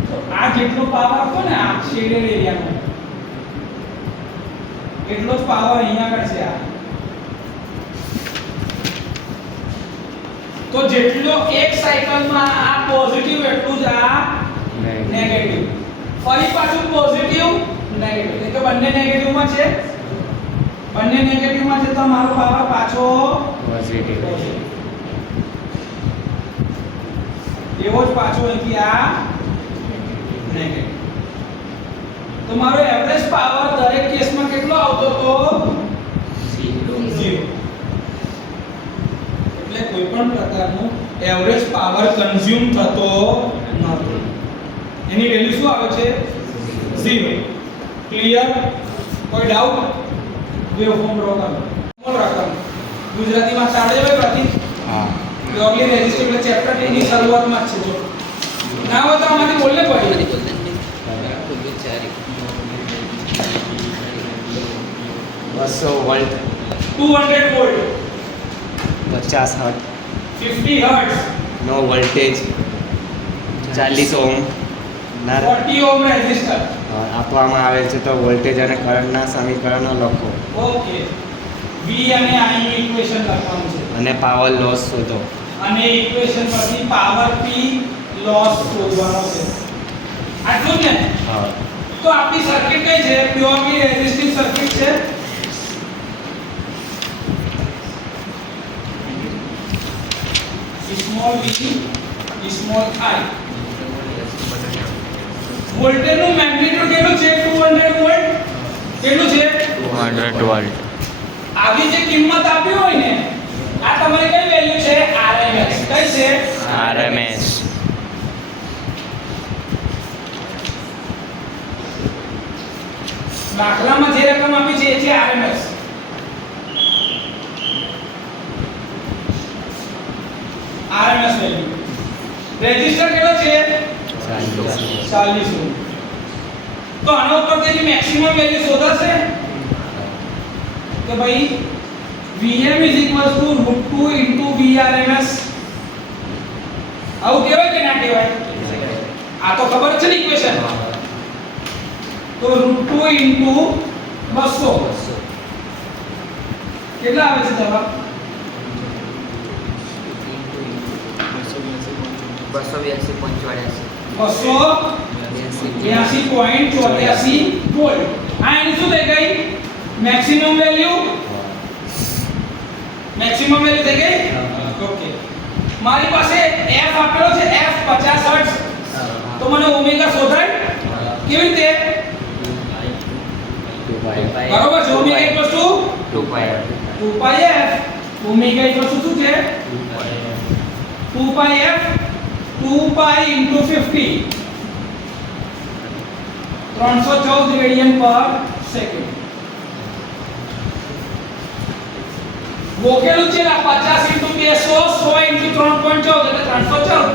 તો આ જેટલો પાવર હતો ને આ શેડેડ એરિયાનો એટલો જ પાવર અહીંયા આગળ છે. આ તો જેટલો એક સાયકલમાં આ પોઝિટિવ એટલું જ આ નેગેટિવ. ફરી પાછું પોઝિટિવ નેગેટિવ. એટલે બંને નેગેટિવમાં છે, બંને નેગેટિવમાં છે તો મારો પાવર પાછો પોઝિટિવ. એવો જ પાછો અહીંથી આ નેગેટિવ. તો મારો એવરેજ પાવર દરેક કેસમાં કેટલો આવતો તો? 0. એટલે કોઈ પણ પ્રકારનો એવરેજ પાવર કન્ઝ્યુમ થતો નથી. એની વેલ્યુ શું આવે છે? 0. ક્લિયર? કોઈ ડાઉટ? વેવફોર્મ ડ્રો કરો. કોણ રકમ ગુજરાતીમાં ચાલે છે ભાઈ? હા. પ્યોરલી રેઝિસ્ટિવ એટલે ચેપ્ટર 2 ની શરૂઆતમાં જ છે. જો ના હોય તો આમાંથી બોલને પડી 200 વોલ્ટ, 200 વોલ્ટ, 50 હર્ટ, 50 હર્ટ્ઝ, નો વોલ્ટેજ, 40 ઓહ્મ ના 40 ઓહ્મ રેઝિસ્ટર આપવામાં આવે છે. તો વોલ્ટેજ અને કરંટના સમીકરણો લખો ઓકે. V અને I ની ઇક્વેશન લખવાનું છે અને પાવર લોસ શોધો. અને ઇક્વેશન પરથી પાવર P લોસ શોધવાનો છે. આટલું જ ને? હા. તો આપણી સર્કિટ કઈ છે? પ્યોરલી રેઝિસ્ટિવ સર્કિટ છે. Small v small I. વોલ્ટેજનું મેગ્નીટ્યુડ કેટલું છે? 200 વોલ્ટ. કેટલું છે? 200 વોલ્ટ. આવી જે કિંમત આપી હોય ને આ તમારી કઈ વેલ્યુ છે? RMS. કઈ છે? RMS. દાખલામાં જે રકમ આપી છે એ છે RMS. RMS value. રેઝિસ્ટર કેટલો છે? 40 ઓહ્મ. તો આના ઉપરથી જે મેક્સિમમ વેલ્યુ શોધાશે કે ભાઈ Vm √2 Vrms. આવું કહેવાય કે ના કહેવાય? આ તો ખબર છે ને ઇક્વેશન. તો √2 200 કેટલા આવે છે જવાબ? 282.84 વોલ્ટ. આ એની શું થઈ ગઈ? Maximum value. મેક્સિમમ વેલ્યુ થઈ ગઈ. ઓકે. મારી પાસે f આપેલો છે, f 50 હર્ટ્ઝ. તો મને ઓમેગા શોધાય કેવી રીતે? બરોબર છે. Omega 2πf. ઓમેગા શું છે? 2πf 2π * 50. 314 રેડિયન પર સેકન્ડ. ગોખેલું છે ને 50 * 200 100 * 3.14 એટલે 314.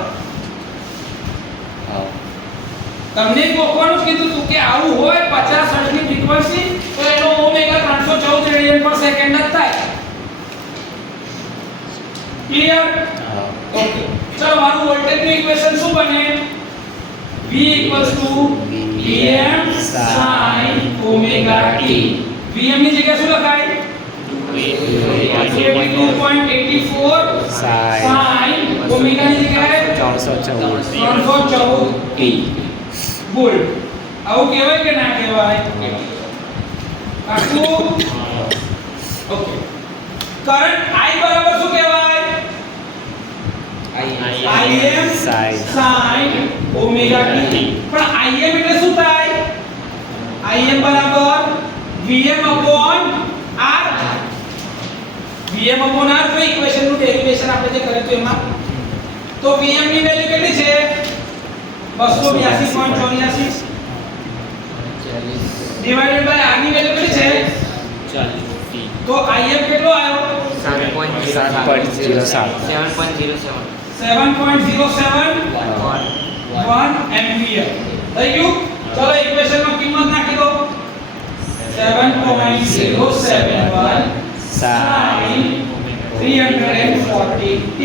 તમને ગોખવાનું જ કીધું તું કે આવું હોય 50 હર્ટ્ઝ ની ફ્રીક્વન્સી તો એનો ઓમેગા 314 રેડિયન પર સેકન્ડ જ થાય. ક્લિયર? ઓકે. ચલો મારું વોલ્ટેજ નું ઇક્વેશન શું બને? V Vm sin omega t. Vm ની જગ્યાએ શું લખાય? 2.84 sin omega ની જગ્યાએ 314 t. બોલ. આવું કહેવાય કે ના કહેવાય? આખું ઓકે. કરંટ I બરાબર શું કહેવાય? Im sin omega t. પણ Im એટલે શું થાય? Im બરાબર Vm upon R. Vm upon R તો ઇક્વેશન નું ડેરિવેશન આપણે જે કર્યું હતું એમાં તો Vm ની વેલ્યુ કેટલી છે? 282.84 ડિવાઇડેડ બાય R ની વેલ્યુ કેટલી છે? 40 તો Im કેટલો આવ્યો? 7.07 એમ્પિયર થઈ ગયું. ચલો ઇક્વેશન માં કિંમત નાખી દો. 7.071 sin 340t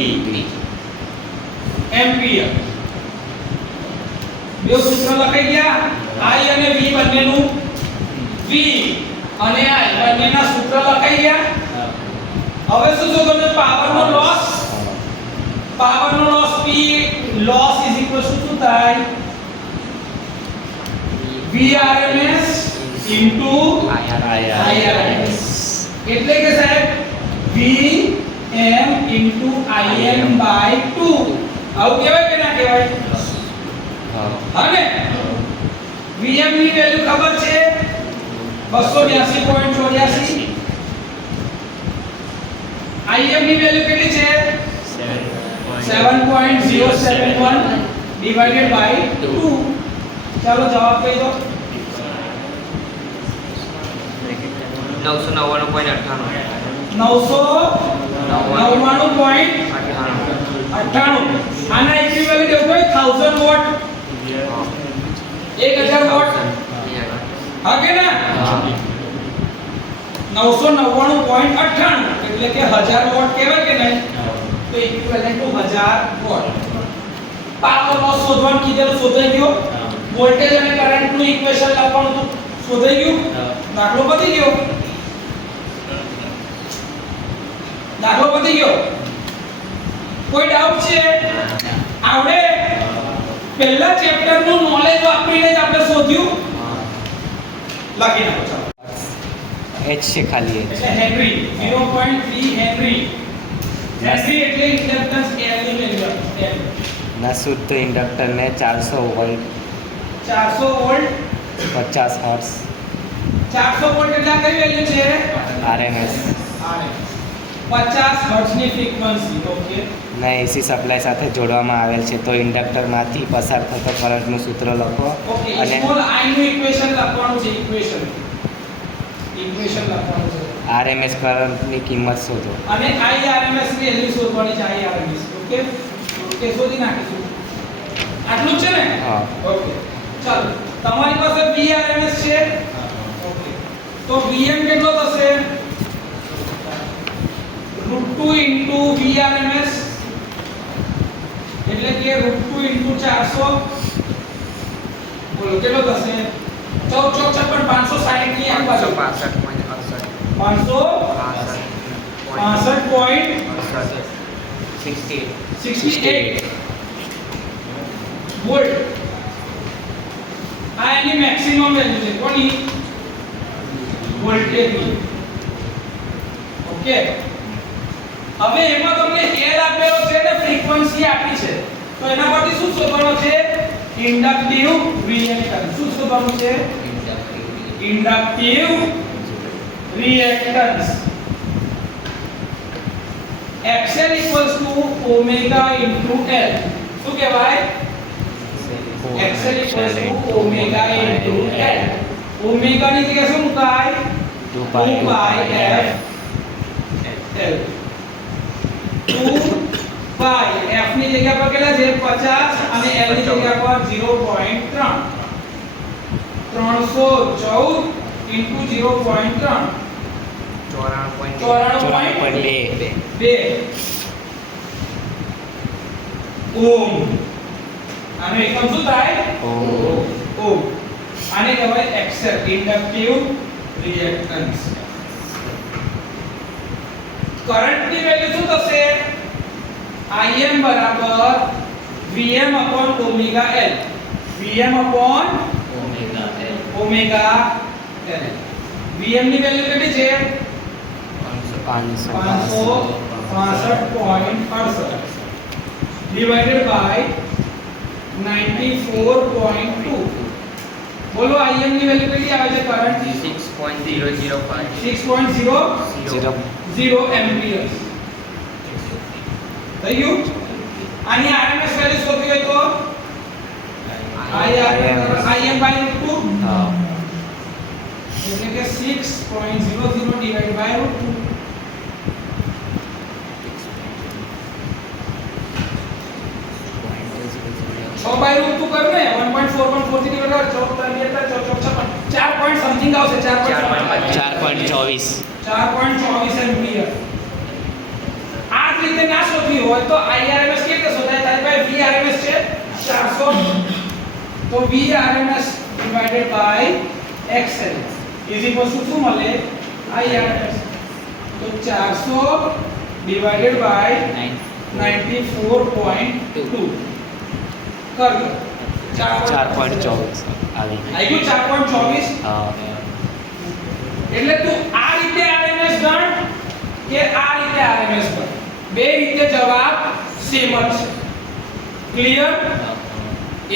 એમ્પિયર. બે સૂત્ર લખાઈ ગયા. I અને V બંનેનું V અને I બંનેના સૂત્ર લખાઈ ગયા. હવે શું શોધો? પાવરનો લોસ. પાવરનો લોસ P લોસ શું થાય? Vrms into Irms. એટલે કે સાહેબ Vm into Im by 2. આવું કહેવાય કે ના કહેવાય? અને Vm ની વેલ્યુ ખબર છે 282.84. Im ની વેલ્યુ કેટલી છે? 7.071 divided by 2. ચાલો જવાબ કહી દો. 999.98. આના ઇક્વિવેલન્ટ એવું હોય 1000 વોટ 1000 વોટ હા કે ના? 999.98 એટલે કે 1000 વોટ કહેવાય કે નહીં? તો equivalent to 1000 watt. Power loss શોધવાનું કીધેલું શોધાઈ ગયો. વોલ્ટેજ અને કરંટ નું ઇક્વેશન લખવાનું તો શોધાઈ ગયું. દાખલો પતી ગયો. દાખલો પતી ગયો. કોઈ ડાઉટ છે? આવડે? પહેલા ચેપ્ટર નું નોલેજ વાપરીને જ આપણે શોધ્યું. લખી નાખો ચાલો. H છે ખાલી H. એટલે હેનરી 0.3 હેનરી. હેનરી એટલે ઇન્ડક્ટન્સ L ની વેલ્યુ. ના શુદ્ધ ઇન્ડક્ટર ને 400 વોલ્ટ 400 વોલ્ટ 50 હર્ટ્ઝ 400 વોલ્ટ એટલે આ કઈ વેલ્યુ છે? RMS. 50 હર્ટ્ઝ ની ફ્રીક્વન્સી. ઓકે. ના એસી સપ્લાય સાથે જોડવામાં આવેલ છે તો ઇન્ડક્ટરમાંથી પસાર થતો કરંટનું સૂત્ર લખો ઓકે. અને સ્મોલ I નું ઇક્વેશન લખવાનું છે. ઇક્વેશન લખવાનું છે. RMS કરંટની કિંમત શોધો અને IRMS ની વેલ્યુ શોધવાની છે. IRMS. ઓકે. ઓકે શોધી નાખીશું. આટલું જ છે ને? હા. ઓકે. ચાલો તમારી પાસે VRMS છે. ઓકે. તો Vm કેટલો થશે? √2 into Vrms એટલે કે √2 into 400 બોલો કેટલો થશે? 14 56 560 ની આમ બાજુ 565.68 વોલ્ટ. આ એની મેક્સિમમ વેલ્યુ છે. કોની? વોલ્ટેજની. ઓકે. હવે એમાં તમને L આપેલો છે ને ફ્રીક્વન્સી આપી છે તો એના પરથી શું શોધવાનું છે? Inductive reactance. શું શોધવાનું છે? Inductive reactance. XL = omega into L. શું કહેવાય? XL equals to omega into L. Omega ની જગ્યાએ શું મુકાય? 2 2 pi f L. 2 pi f ની જગ્યા પર કેટલા છે? 50 અને L ની જગ્યા પર 0.3. 314 into 0.3 94.2 ઓમ. આનો એકમ શું થાય? ઓમ. આને કહેવાય XL, ઇન્ડક્ટિવ રિએક્ટન્સ. કરંટ ની વેલ્યુ શું થશે? Im બરાબર Vm upon omega L. Vm upon omega L. Vm ની વેલ્યુ કેટલી છે? 565.68 divided by 94.2. બોલો Im ની વેલ્યુ કેટલી આવે છે? Current 6.0 ampere. થઈ ગયું? આની RMS વેલ્યુ શોધવી હોય તો Im by √2 એટલે કે 6.00 divided by √2. छह बाय रूट 2 कर में 1.4143 डिवाइड 4 पॉइंट समथिंग આવશે 4.24 એમ્પિયર. આ જ રીતે ના શોધવી હોય તો IRMS કેવી રીતે શોધાય? તારી પાસે VRMS છે 400 તો VRMS divided by XL is equal to શું મળે? IRMS. તો 400 divided by 94.2 कर दो 4.24 આવી ગયું 4.24. હા એટલે તું આ રીતે RMS ગણ કે આ રીતે RMS ગણ, બે રીતે જવાબ સેમ જ છે. ક્લિયર?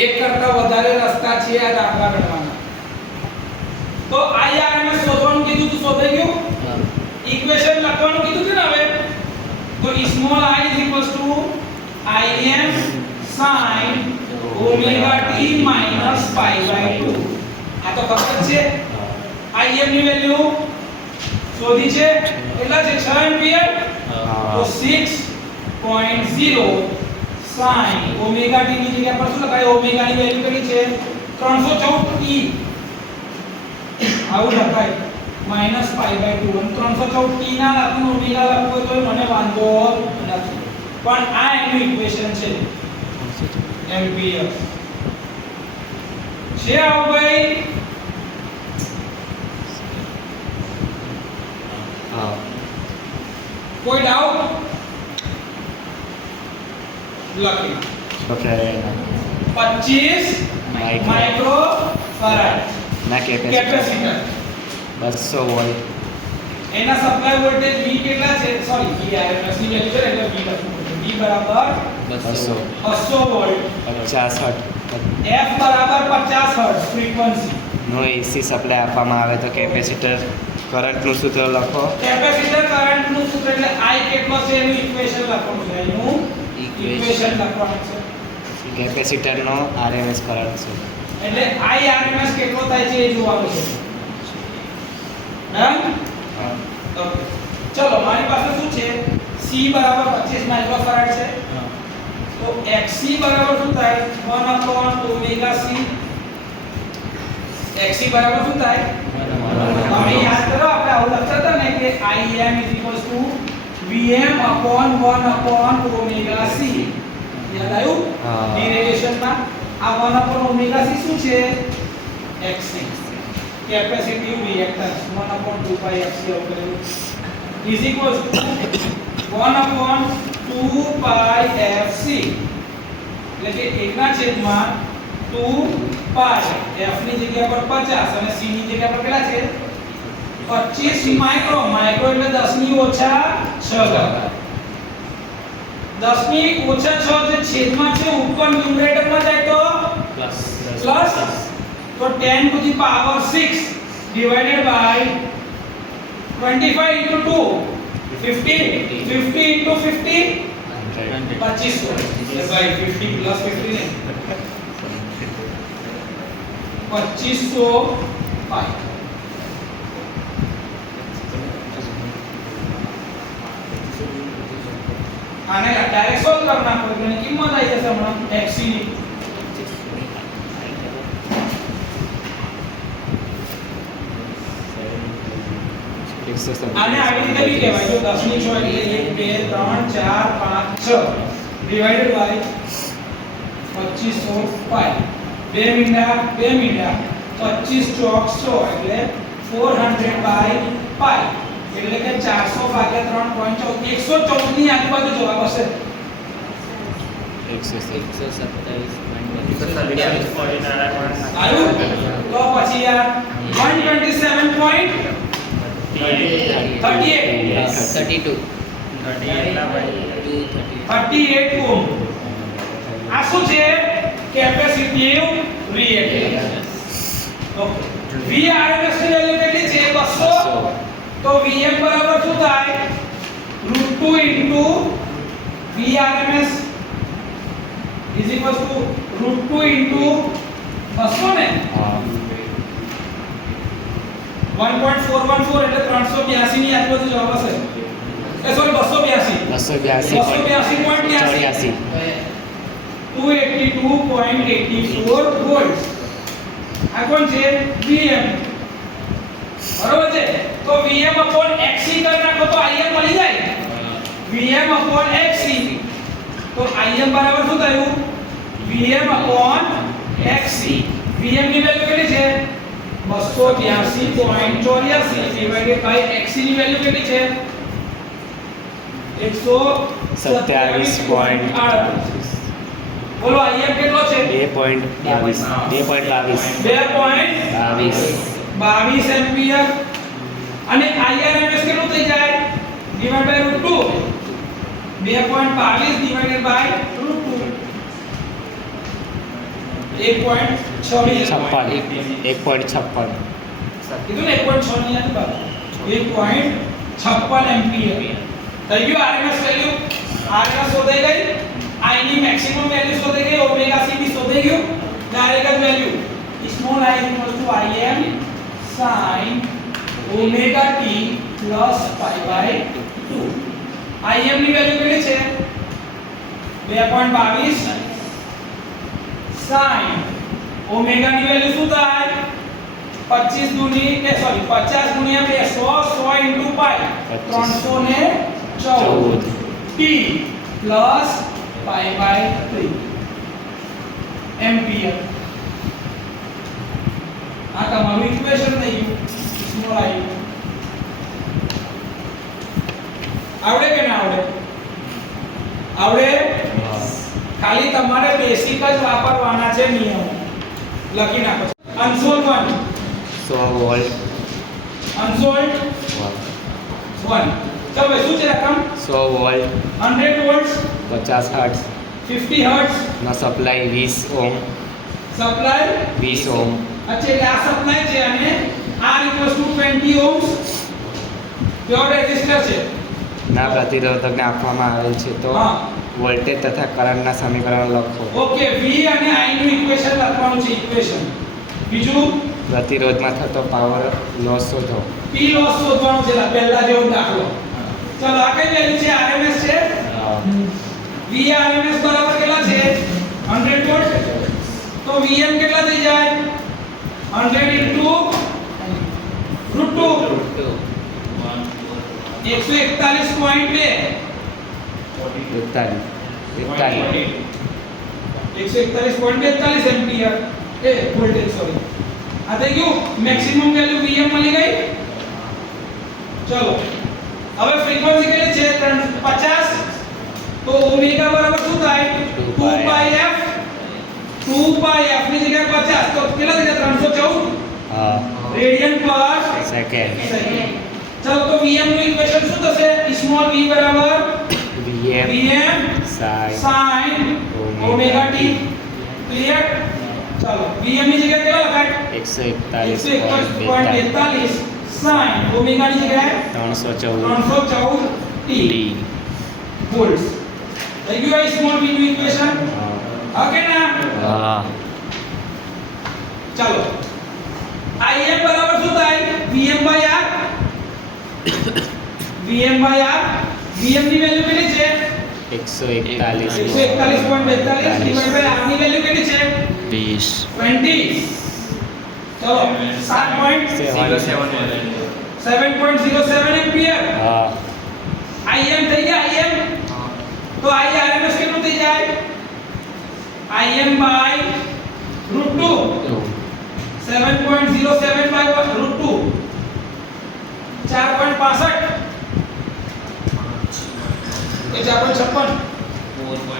એક કરતા વધારે રસ્તા છે આ દાખલા ગણવાના. તો IRMS શોધવાનું કીધું તું શોધાઈ ગયું? ઇક્વેશન લખવાનું કીધું છે ને હવે. તો small I is equals to Im sin omega t minus pi by 2. આ તો ખબર છે. Im ની વેલ્યુ શોધી છે કેટલા છે? 6 એમ્પિયર. તો 6.0 sin omega t ની જગ્યા પર શું લખાય? ઓમેગા ની વેલ્યુ કેટલી છે? 314 t. આવું લખાય minus pi by 2. અને 314 t ના લખું ઓમેગા લખું તો મને વાંધો નથી, પણ આ એનું ઇક્વેશન છે એમ્પિયર છે. આવું ભાઈ કોઈ ડાઉટ? લખી 25 માઇક્રો ફરાડ ના કેપેસિટર. 200 વોલ્ટ એના સપ્લાય વોલ્ટેજ V કેટલા છે? સોરી, VRMS ની વેલ્યુ છે એટલે V લખવું પડશે. V બરાબર 200 વોલ્ટ. 50 હર્ટ્ઝ F બરાબર 50 હર્ટ્ઝ ફ્રીક્વન્સી નો AC સપ્લાય આપવામાં આવે તો કેપેસિટર કરંટનું સૂત્ર લખો. કેપેસિટર કરંટનું સૂત્ર એટલે I કેટલો છે એનું ઇક્વેશન લખવાનું છે. એનું ઇક્વેશન લખવાનું છે. કેપેસિટરનો RMS કરંટ છે એટલે IRMS કેટલો થાય છે એ જોવાનું છે. ડન? ઓકે, ચલો મારી પાસે શું છે? C બરાબર 25 માઇક્રોફેરાડ છે. તો XC બરાબર શું થાય? 1 ઓમેગા C. XC બરાબર શું થાય? હવે યાદ કરો આપણે આવું લખતા હતા ને કે Im Vm upon 1 omega C. યાદ આવ્યું? ડેરિવેશનમાં આ 1 upon omega C શું છે? XC. Capacitive reactance 1 upon 2 pi XC આવું કરેલું is equals to 1 upon 2 pi FC. એટલે કે 1 ના છેદમાં 2 pi. F ની જગ્યા પર 50 અને C ની જગ્યા પર કેટલા છે? 25 માઇક્રો. માઇક્રો એટલે 10 ની ઓછા 6 ઘાત. 10 ની ઓછા 6 જે છેદમાં છે ઉપર ન્યુમરેટરમાં જાય તો પ્લસ. તો 10 to the power 6 divided by 25 into 2 50 into 50 2500 by 50 plus 50 नहीं 2500 પાઈ. આને ડાયરેક્ટ સોલ્વ કરી નાખો એટલે એની કિંમત આવી જશે હમણાં xc ની. આને આવી રીતે બી કહેવાય જો 10 ની 6 એટલે 1 2 3 4 5 6 ડિવાઇડેડ બાય 2500 પાઈ. 2 મીંડા 25 ચોક 100 એટલે 400 બાય પાઈ એટલે કે 400 ભાગ્યા 3.14 114 ની આજુબાજુ જવાબ હશે. 127. આવ્યું તો પછી યાર 127.38 ઓમ. આ શું છે? Capacitive reactance. ઓકે. Vrms ની વેલ્યુ કેટલી છે? 200. તો Vm બરાબર શું થાય? √2 Vrms is equals to √2 200 ને 1.414 એટલે 382 ની આજુબાજુ જવાબ હશે. Sorry 282 282.83 282.84 volt. આ કોણ છે? Vm. બરોબર છે. તો Vm upon Xc કરી નાખો તો Im મળી જાય. Vm upon Xc તો Im બરાબર શું થયું? Vm upon Xc. Vm ની વેલ્યુ કેટલી છે? 282.84 ડિવાઇડેડ બાય Xc ની વેલ્યુ કેટલી છે? 127.38. બોલો Im કેટલો છે? 2.22 એમ્પિયર. અને Irms કેટલું થઈ જાય? ડિવાઇડ બાય √2 2.22 ડિવાઇડેડ બાય √2 1.56 કીધું ને 1.6 ની આજુબાજુ 1.56 એમ્પિયર થઈ ગયું. RMS વેલ્યુ RMS શોધાઈ ગઈ. I ની મેક્સિમમ વેલ્યુ શોધાઈ ગઈ. ઓમેગા c ની શોધાઈ ગયું. ડાયરેક્ટ જ value small I Im sin omega t plus pi by 2. Im ની વેલ્યુ કેટલી છે? 2.22 sin ઓમેગા ની વેલ્યુ શું થાય? 25 દુની કે સોરી 50 ગુણ્યા 2 100 into pi 314 t plus pi by 3 ampere. આ તમારું ઇક્વેશન થઈ ગયું. સ્મોલ I આવડે કે ના આવડે? આવડે. ખાલી તમારે બેસિક જ વાપરવાના છે. નિયમો લખી નાખો. અનસોલ્વ 1 100 વોલ્ટ અનસોલ્વ 1. ચાલો ભાઈ શું છે રકમ? 100 વોલ્ટ 100 વોલ્ટ્સ 50 હર્ટ્ઝ 50 હર્ટ્ઝ નો સપ્લાય 20 ઓહ્મ સપ્લાય 20 ઓહ્મ. અચ્છા એટલે આ સપ્લાય છે અને R = 20 ohms પ્યોર રેઝિસ્ટર છે. ના પ્રતિરોધકને આપવામાં આવેલ છે તો હા. વોલ્ટેજ તથા કરંટના સમીકરણ લખો. ઓકે V અને I નું ઇક્વેશન લખવાનું છે. ઇક્વેશન બીજું પ્રતિરોધમાં થતો પાવર લોસ શોધો. P લોસ શોધવાનું છે. પહેલા જેવો દાખલો. ચલો આ કઈ વેલ્યુ છે? RMS છે. V RMS બરાબર કેટલા છે? 100 વોલ્ટ. તો Vm કેટલા થઈ જાય? 100 ઇન્ટુ √2 141.2 141.42 એમ્પિયર એ વોલ્ટેજ સોરી. આ થઈ ગયું. મેક્સિમમ વેલ્યુ Vm મળી ગઈ. ચલો હવે ફ્રીક્વન્સી કેટલી છે? 50. તો ઓમેગા બરાબર શું થાય? 2πf. 2πf ની જગ્યાએ 50 તો કેટલા થઈ જાય? 314 રેડિયન પર સેકન્ડ. ચલો તો Vm નું ઇક્વેશન શું થશે? સ્મોલ v બરાબર Vm Vm sin omega t. Clear? ચલો Vm ની જગ્યાએ કેટલા લખાય? 141.42 sin ઓમેગા ની જગ્યાએ 314 t વોલ્ટ્સ. થઈ ગયું આ સ્મોલ v નું ઇક્વેશન. ઓકે ના? હા. ચાલો Vm by R Vm by R Vm ની વેલ્યુ કેટલી છે 141 141.42 ડિવાઇડ બાય R ની વેલ્યુ કેટલી છે 20 20 ચલો 7.07 એમ્પિયર હા Im થઈ ગયા Im તો I RMS કેટલું થઈ જાય Im by √2 7.07 by √2 4.65 એ 4.56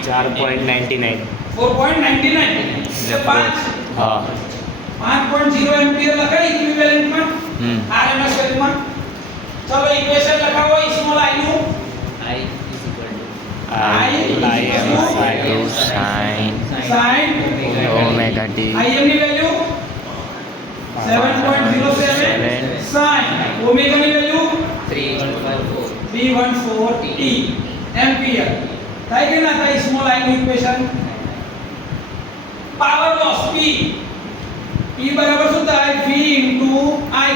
4.99 4.99 એટલે 5 હા 5.0 એમ્પિયર લખાય ઇક્વિવેલેન્ટ માં RMS વેલ્યુ માં ચલો ઇક્વેશન લખાવો સ્મોલ I નું sin omega t Im ની વેલ્યુ 7.07 sin ઓમેગા ની વેલ્યુ 314 t એમ્પિયર થાય કે ના થાય સ્મોલ I નું ઇક્વેશન પાવર લોસ P બરાબર શું થાય V into I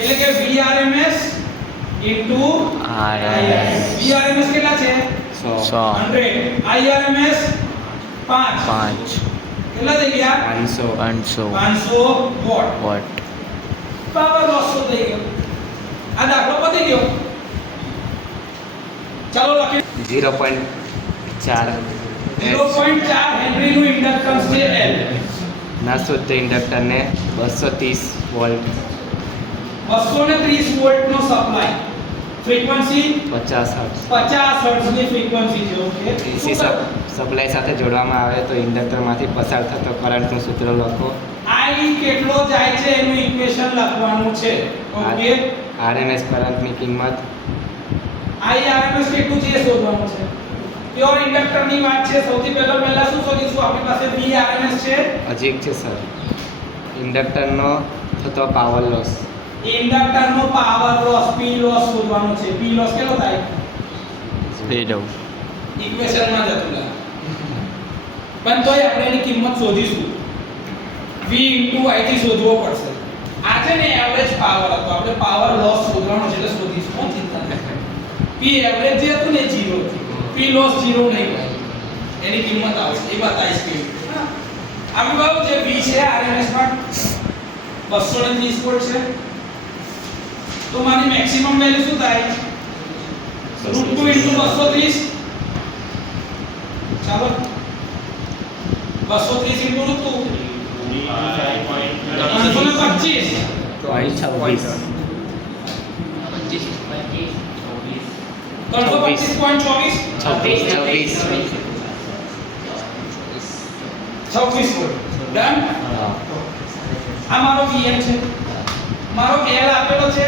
એટલે કે VRMS into IRMS VRMS કેટલા છે 100 100 IRMS 5 કેટલા થઈ ગયા 500 વોટ પાવર લોસ તો થઈ ગયો આ દાખલો પતી ગયો ચાલો લખી 0.4 0.4 હેનરી નું ઇન્ડક્ટન્સ છે L ના શુદ્ધ ઇન્ડક્ટરને 230 વોલ્ટ 230 વોલ્ટ નો સપ્લાય ફ્રીક્વન્સી 50 હર્ટ્ઝ 50 હર્ટ્ઝ ની ફ્રીક્વન્સી છે ઓકે એસી સપ્લાય સાથે જોડવામાં આવે તો ઇન્ડક્ટરમાંથી પસાર થતો કરંટનું સૂત્ર લખો I કેટલો જાય છે એનું ઇક્વેશન લખવાનું છે ઓકે આરએમએસ કરંટની કિંમત I RMS કેટલું છે એ શોધવાનું છે પ્યોર ઇન્ડક્ટર ની વાત છે સૌથી પહેલા શું શોધીશું આપણી પાસે V RMS છે હજી છે સર ઇન્ડક્ટરનો થતો પાવર લોસ ઇન્ડક્ટર નો પાવર લોસ P લોસ શોધવાનો છે P લોસ કેટલો થાય ઇક્વેશન માં જતું રહે પણ તોય આપણે એની કિંમત શોધીશું V into I થી શોધવો પડશે આ છે ને એવરેજ પાવર હતો આપણે પાવર લોસ શોધવાનો છે એટલે શોધીશું કોણ ચિંતા નહીં P એવરેજ જે હતું ને 0 P લોસ 0 નહીં હોય એની કિંમત આવશે એ બતાવીશ કે આપણે કહું જે V છે RMS માં 230 વોલ્ટ છે તો મારી મેક્સિમમ વેલ્યુ શું થાય √2 into 230 ચાલો 230 into √2 325 26 વોલ્ટ ડન આ મારો Vm છે મારો L આપેલો છે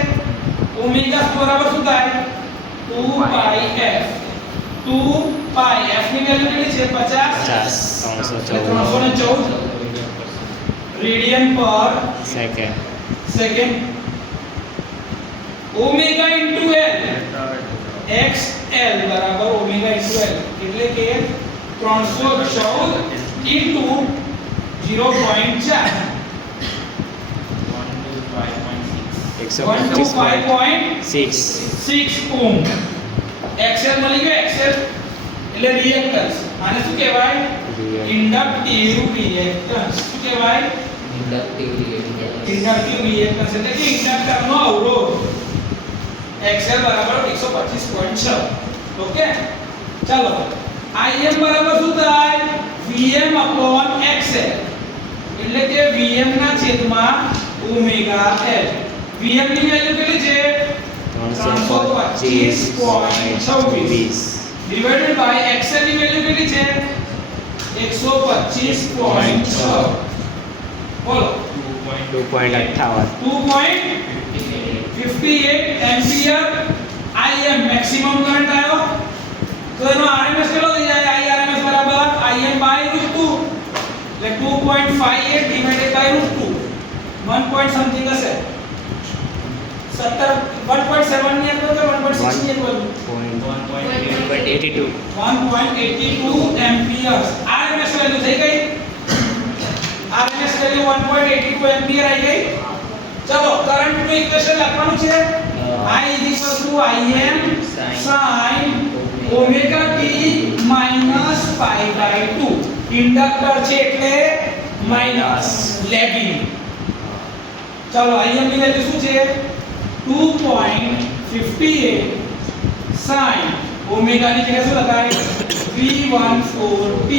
ઓમેગા બરાબર શું થાય 2 pi f 2 pi f ની વેલ્યુ કેટલી છે 50 314 રેડિયન પર second omega into L XL બરાબર ઓમેગા ઇન્ટુ L એટલે કે 314 ઇન્ટુ 0.4 125.6 ઓમ XL મળી ગયો XL એટલે રિએક્ટન્સ આને શું કહેવાય ઇન્ડક્ટિવ રિએક્ટન્સ શું કહેવાય ઇન્ડક્ટિવ રિએક્ટન્સ એટલે કે ઇન્ડક્ટરનો અવરોધ XL બરાબર 125.6 ઓકે ચાલો Im બરાબર શું થાય Vm upon XL એટલે કે Vm ના છેદમાં ઓમેગા L Vm ની વેલ્યુ કેટલી છે 325.26 ડિવાઇડેડ બાય XL ની વેલ્યુ કેટલી છે 125.6 બોલો 2.58 એમ્પિયર Im મેક્સિમમ કરંટ આવ્યો તો એનો RMS કેટલો થઈ જાય IRMS બરાબર Im by √2 એટલે 2.58 ડિવાઇડેડ બાય √2 1 point સમથિંગ હશે 17 1.7 ની અંદર તો 1.6 ની અંદર 1.82 એમ્પિયર્સ RMS વેલ્યુ થઈ ગઈ RMS વેલ્યુ 1.82 એમ્પિયર આવી ગઈ ચલો કરંટ નું ઇક્વેશન લખવાનું છે I Im sin omega t minus pi by 2. Inductor છે એટલે માઈનસ લેગિંગ. ચલો Im ની વેલ્યુ શું છે 2.58 sin ઓમેગા ની જગ્યાએ શું લખાય 314t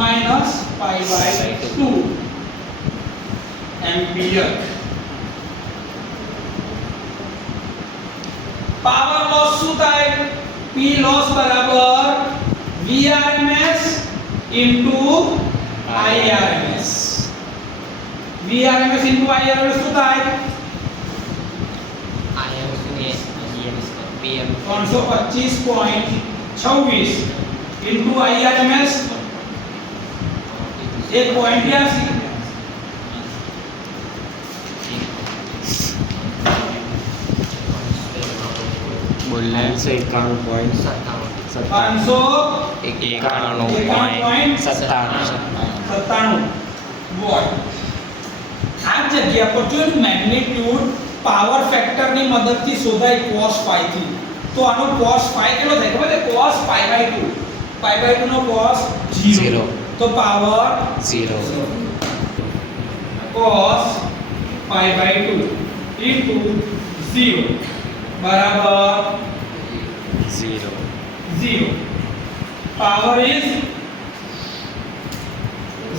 minus pi by 2 ampere. Power loss શું થાય P લોસ બરાબર Vrms into Irms. Vrms into Irms શું થાય 325.26 into Irms 1.82. બોલને 591.97 વોટ. આ જગ્યા પર જો મેગ્નીટ્યુડ પાવર ફેક્ટર ની મદદથી શોધાય cos phi થી, તો આનો cos phi કેટલો થાય ખબર છે cos pi by 2. pi by 2 no cos 0, તો power 0 cos pi by 2 into 0 બરાબર 0. Power is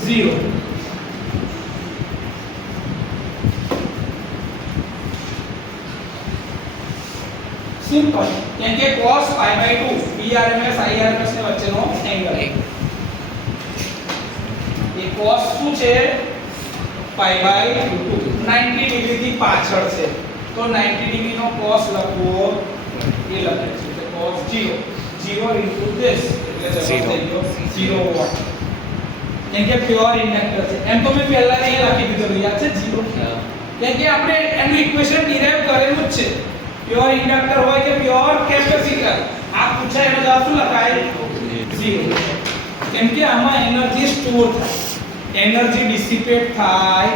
0. સિમ્પલ. કેમ કે cos pi by 2 Vrms Irms ને વચ્ચેનો એંગલ. એ cos શું છે pi by 2 90 ડિગ્રી થી પાછળ છે, તો 90 ડિગ્રી નો cos લખવો એ લખે છે એટલે cos 0 into this એટલે જવાબ થઈ ગયો 0 વોટ. કેમ કે પ્યોર ઇન્ડક્ટર છે. એમ તો મેં પહેલા અહીં લખી દીધું યાદ છે 0. કેમ કે આપણે એનું ઇક્વેશન ડિરાઈવ કરેલું જ છે. પ્યોર ઇન્ડક્ટર હોય કે પ્યોર કેપેસિટર, આ પૂછાય એનો જવાબ શું લખાય 0. કેમ કે આમાં એનર્જી સ્ટોર થાય, એનર્જી ડિસિપેટ થાય,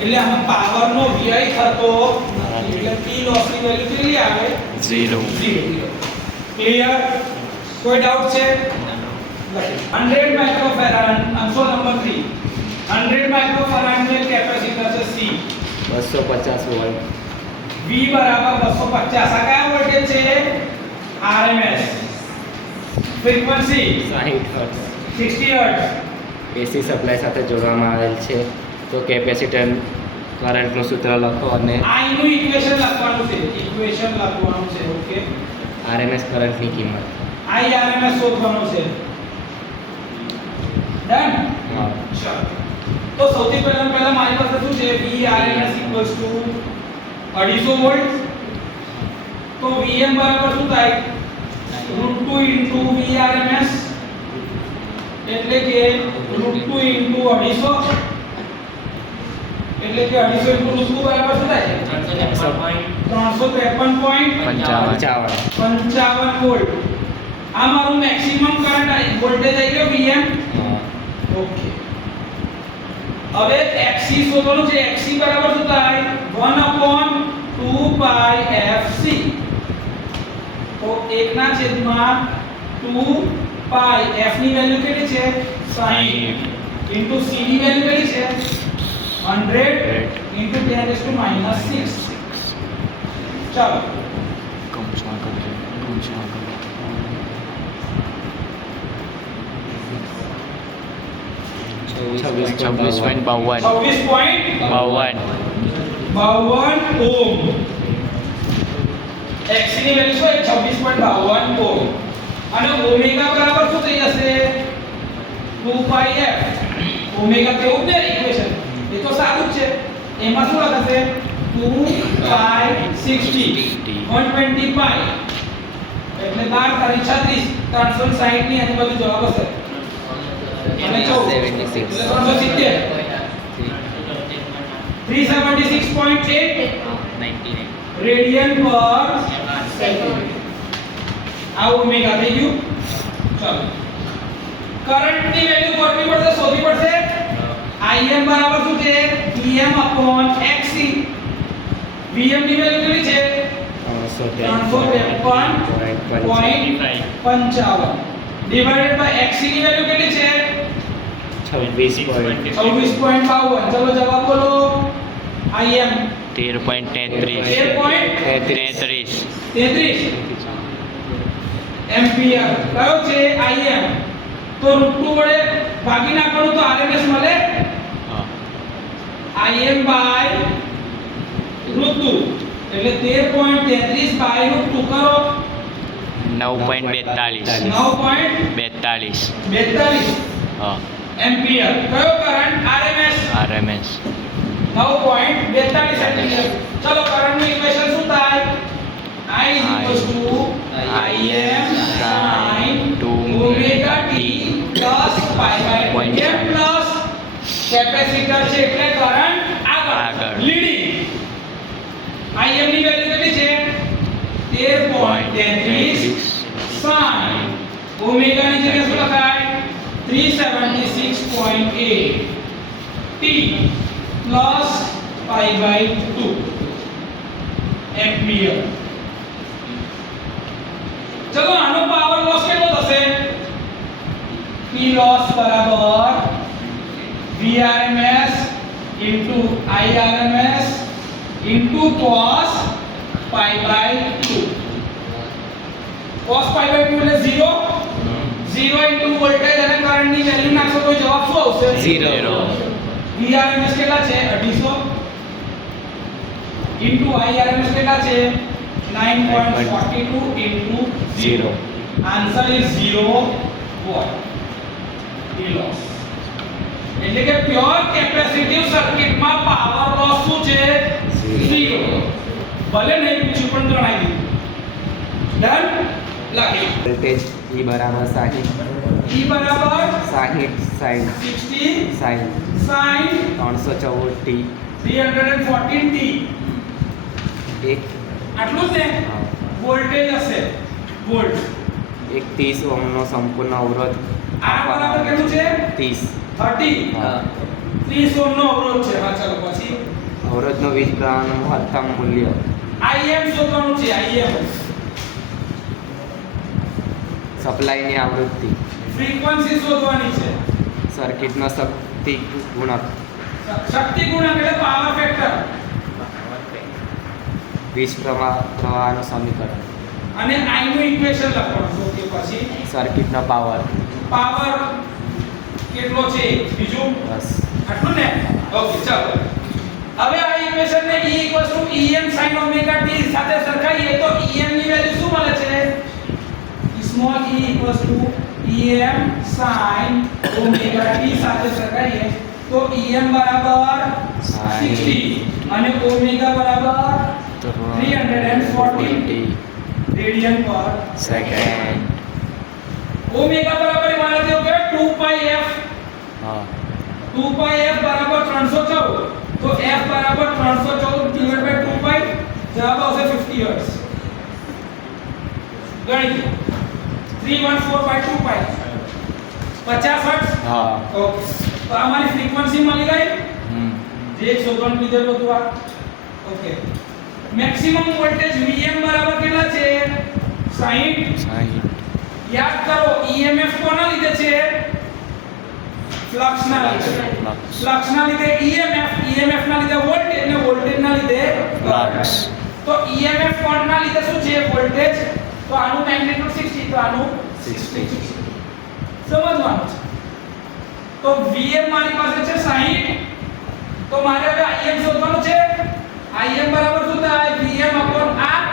એટલે આમાં પાવરનો વ્યય થતો નથી. એટલે P લોસ ની વેલ્યુ કેટલી આવે 0. ક્લિયર? કોઈ ડાઉટ છે? 100 માઇક્રોફેરાડ આન્સર નંબર 3. 100 માઇક્રોફેરાડ में कैपेसिटर છે C 250 વોલ્ટ. V બરાબર 250. આ કયા વોલ્ટેજ છે RMS. Frequency 60 hertz. 60 hertz. AC supply સાથે જોડવામાં આવેલ છે, તો કેપેસિટર કરંટનું સૂત્ર લખો અને આ એનું ઇક્વેશન લખવાનું છે, ઇક્વેશન લખવાનું છે. ઓકે, આરએમએસ કરંટની કિંમત. RMS શોધવાનું છે. ડન. હા. ચાલો, તો સૌથી પહેલા મારી પાસે શું છે Vrms = 250 વોલ્ટ. તો Vm બરાબર શું થાય √2 into Vrms, એટલે કે √2 into 250, એટલે કે 250 into √2 બરાબર શું થાય 353.55 વોલ્ટ. આ મારું મેક્સિમમ કરંટ વોલ્ટેજ આવી ગયો Vm. ઓકે, હવે XC શોધવાનું છે. XC બરાબર શું થાય 1/2 pi FC. તો 1/2 pi f ની વેલ્યુ કેટલી છે 60 into c ની વેલ્યુ કેટલી છે 100 into 10⁻⁶. ચાલો, કૌંસમાં કરજો. 26.52 ઓમ. x ની વેલ્યુ શું 26.52 ઓમ. અને ઓમેગા બરાબર શું થઈ જશે 2 pi f. ઓમેગા કેવું ને ઇક્વેશન એ તો સારું જ છે. એમાં શું લખશે 2 pi 60 120 pi એટલે 12 તારી 36 360 ની આજુબાજુ જવાબ હશે. અને 76 એટલે 376.8 રેડિયન પર સેકન્ડ. આ ઓમેગા થઈ ગયું. ચાલો, કરંટ ની વેલ્યુ ગોઠવી પડશે, શોધવી પડશે. Im બરાબર શું છે Em XC. Vm ની વેલ્યુ કેટલી છે 353.55 ડિવાઇડેડ બાય Xc ની વેલ્યુ કેટલી છે 26.52. 26.52. ચલો જવાબ બોલો. Im 13.33. 13.33 એમ્પિયર કયો છે Im. તો √2 વડે ભાગી નાખવાનું તો RMS મળે. Im બાય √2 એટલે 13.33 બાય √2 કરો 9.42. 9.42 હા એમ્પિયર. કયો કરંટ RMS RMS 9.42 સેન્ટીમીટર. ચલો કરંટનું ઇક્વેશન શું થાય? I Im sin omega t plus pi by 2 m plus capacitor છે એટલે કરંટ આગળ આગળ. લીડિંગ. Im ની વેલ્યુ કેટલી છે 13.33 sin ઓમેગા ની જગ્યાએ શું લખાય 376.8 t plus pi by 2 ampere. ચલો આનો પાવર લોસ કેટલો થશે? P લોસ બરાબર Vrms into Irms into cos pi by 2. cos pi by 2 એટલે 0 into વોલ્ટેજ અને કરંટ ની વેલ્યુ નાખશો તો જવાબ શું આવશે? 0. Vrms કેટલા છે 250 into Irms કેટલા છે 9.42 into 0. Answer is 0 watt. P loss એટલે કે પ્યોર કેપેસિટિવ સર્કિટમાં પાવર લોસ શું છે 0. ભલે નહીં પૂછ્યું પણ ગણાઈ દીધું. ડન. લખી વોલ્ટેજ E બરાબર 60 E બરાબર 60 sin 60 sin sin 314 t 314 t. એક આટલું જ ને હા, વોલ્ટેજ હશે વોલ્ટ. એક 30 ઓહ્મનો સંપૂર્ણ અવરોધ R બરાબર કેટલું છે 30. 30. હા. 30 ઓહ્મનો અવરોધ છે. હા ચાલો પછી અવરોધનો વીજ પ્રવાહનું મહત્તમ મૂલ્ય Im શોધવાનું છે. Im સપ્લાયની આવૃત્તિ ફ્રીક્વન્સી શોધવાની છે. સર્કિટનો શક્તિ ગુણક શક્તિ ગુણક એટલે પાવર ફેક્ટર વીજ પ્રવાહનું સમીકરણ અને I નું ઇક્વેશન લખવાનું. ઓકે પછી સર્કિટનો પાવર પાવર કેટલો છે બીજું બસ આટલું ને. ઓકે ચાલો હવે આ ઇક્વેશન ને E Em sin omega t સાથે સરખાઈએ તો Em ની વેલ્યુ શું મળે છે? Small e Em sin omega t સાથે સરખાઈએ તો Em બરાબર 60 અને omega બરાબર 340 રેડિયન પર સેકન્ડ. ઓમેગા બરાબર માની દો કે 2 f. હા 2 f બરાબર 314. તો f બરાબર 314 ડિવાઇડ બાય 2 જવાબ આવશે 50 હર્ટ્ઝ. ગણિત 314/2 50 હર્ટ્ઝ. હા ઓકે તો અમારી ફ્રીક્વન્સી મળી ગઈ. જે એક શોધવાનું લીધેલું હતું આ. ઓકે મેક્સિમમ વોલ્ટેજ Vm બરાબર કેટલા છે 60. યાદ કરો EMF કોના લીધે છે? ફ્લક્સ ના લીધે. ફ્લક્સ ના લીધે EMF ના લીધે વોલ્ટેજ ને વોલ્ટેજ ના લીધે ફ્લક્સ. તો EMF કોના લીધે શું છે? વોલ્ટેજ. તો આનું મેગ્નિટ્યુડ 60 તો આનું 60 સમજવાનું છે. તો Vm મારી પાસે છે 60. તો મારે હવે Im શોધવાનું છે. Im બરાબર શું થાય? Vm/R.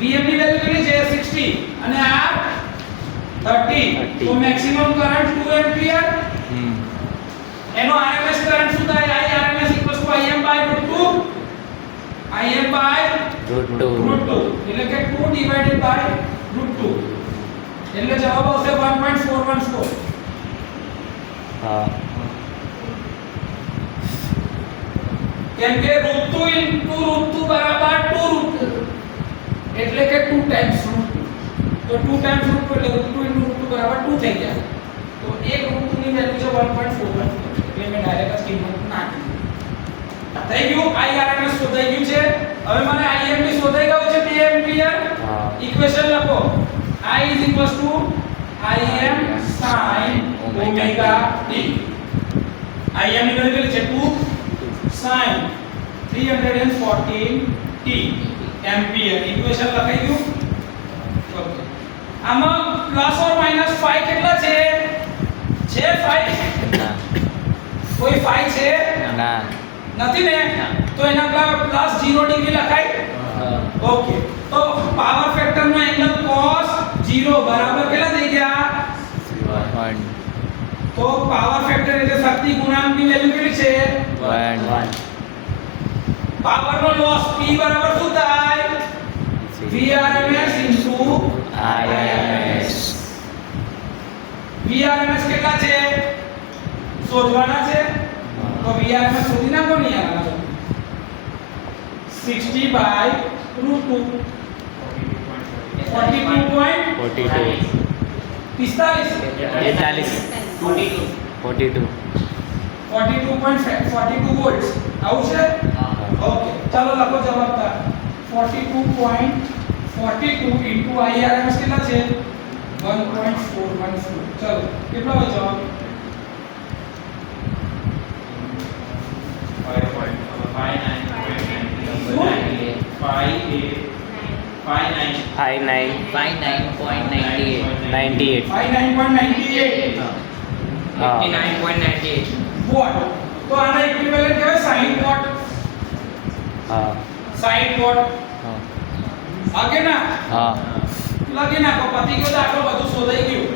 Vm ની વેલ્યુ કેટલી છે 60 અને R 30. તો મેક્સિમમ કરંટ 2 એમ્પિયર. એનો RMS કરંટ શું થાય? Irms Im by √2. Im by √2 એટલે કે 2 divided by √2 એટલે જવાબ આવશે 1.414. હા કેમ કે √2 into √2 બરાબર 2 એટલે કે 2 times √2. તો 2 times √2 એટલે √2 into √2 બરાબર 2 થઈ જાય. તો એક √2 ની વેલ્યુ છે 1.414 એટલે મેં ડાયરેક્ટ જ કિંમત નાખી. થઈ ગયું IRMS શોધાઈ ગયું છે હવે મને IMP શોધાઈ ગયું છે 2 એમ્પિયર હા. ઇક્વેશન લખો I Im sin omega t Im ની વેલ્યુ કેટલી છે 2 sin 314 t એમ્પિયર ઇક્વેશન લખાઈ ગયું ઓકે આમાં પ્લસ ઓર માઈનસ 5 કેટલા છે 5 ના કોઈ 5 છે ના નથી ને તો એના પર પ્લસ 0 ડિગ્રી લખાય ઓકે તો પાવર ફેક્ટર નો એંગલ cos 0 બરાબર કેટલા થઈ ગયા તો પાવર ફેક્ટર એટલે શક્તિ ગુણાંક ની વેલ્યુ કેટલી છે 1 પાવર નો લોસ P બરાબર શું થાય VRMS IMS VRMS કેટલા છે શોધવાના છે તો VRMS શોધી નાખો ને યાર 60 by √2 42.45 42 42.42 વોલ્ટ્સ આવું છે ઓકે ચાલો લખો જવાબ 42.42 into IRMS કેટલા છે 1.414 ચાલો કેટલો આવે જવાબ 98 59.98 હા વોટ તો આના ઇક્વિવેલન્ટ કહેવાય 60 વોટ હા 60 વોટ હા આગે ના હા લગી નાખો પતિ ગયો દાખલો બધું શોધાઈ ગયું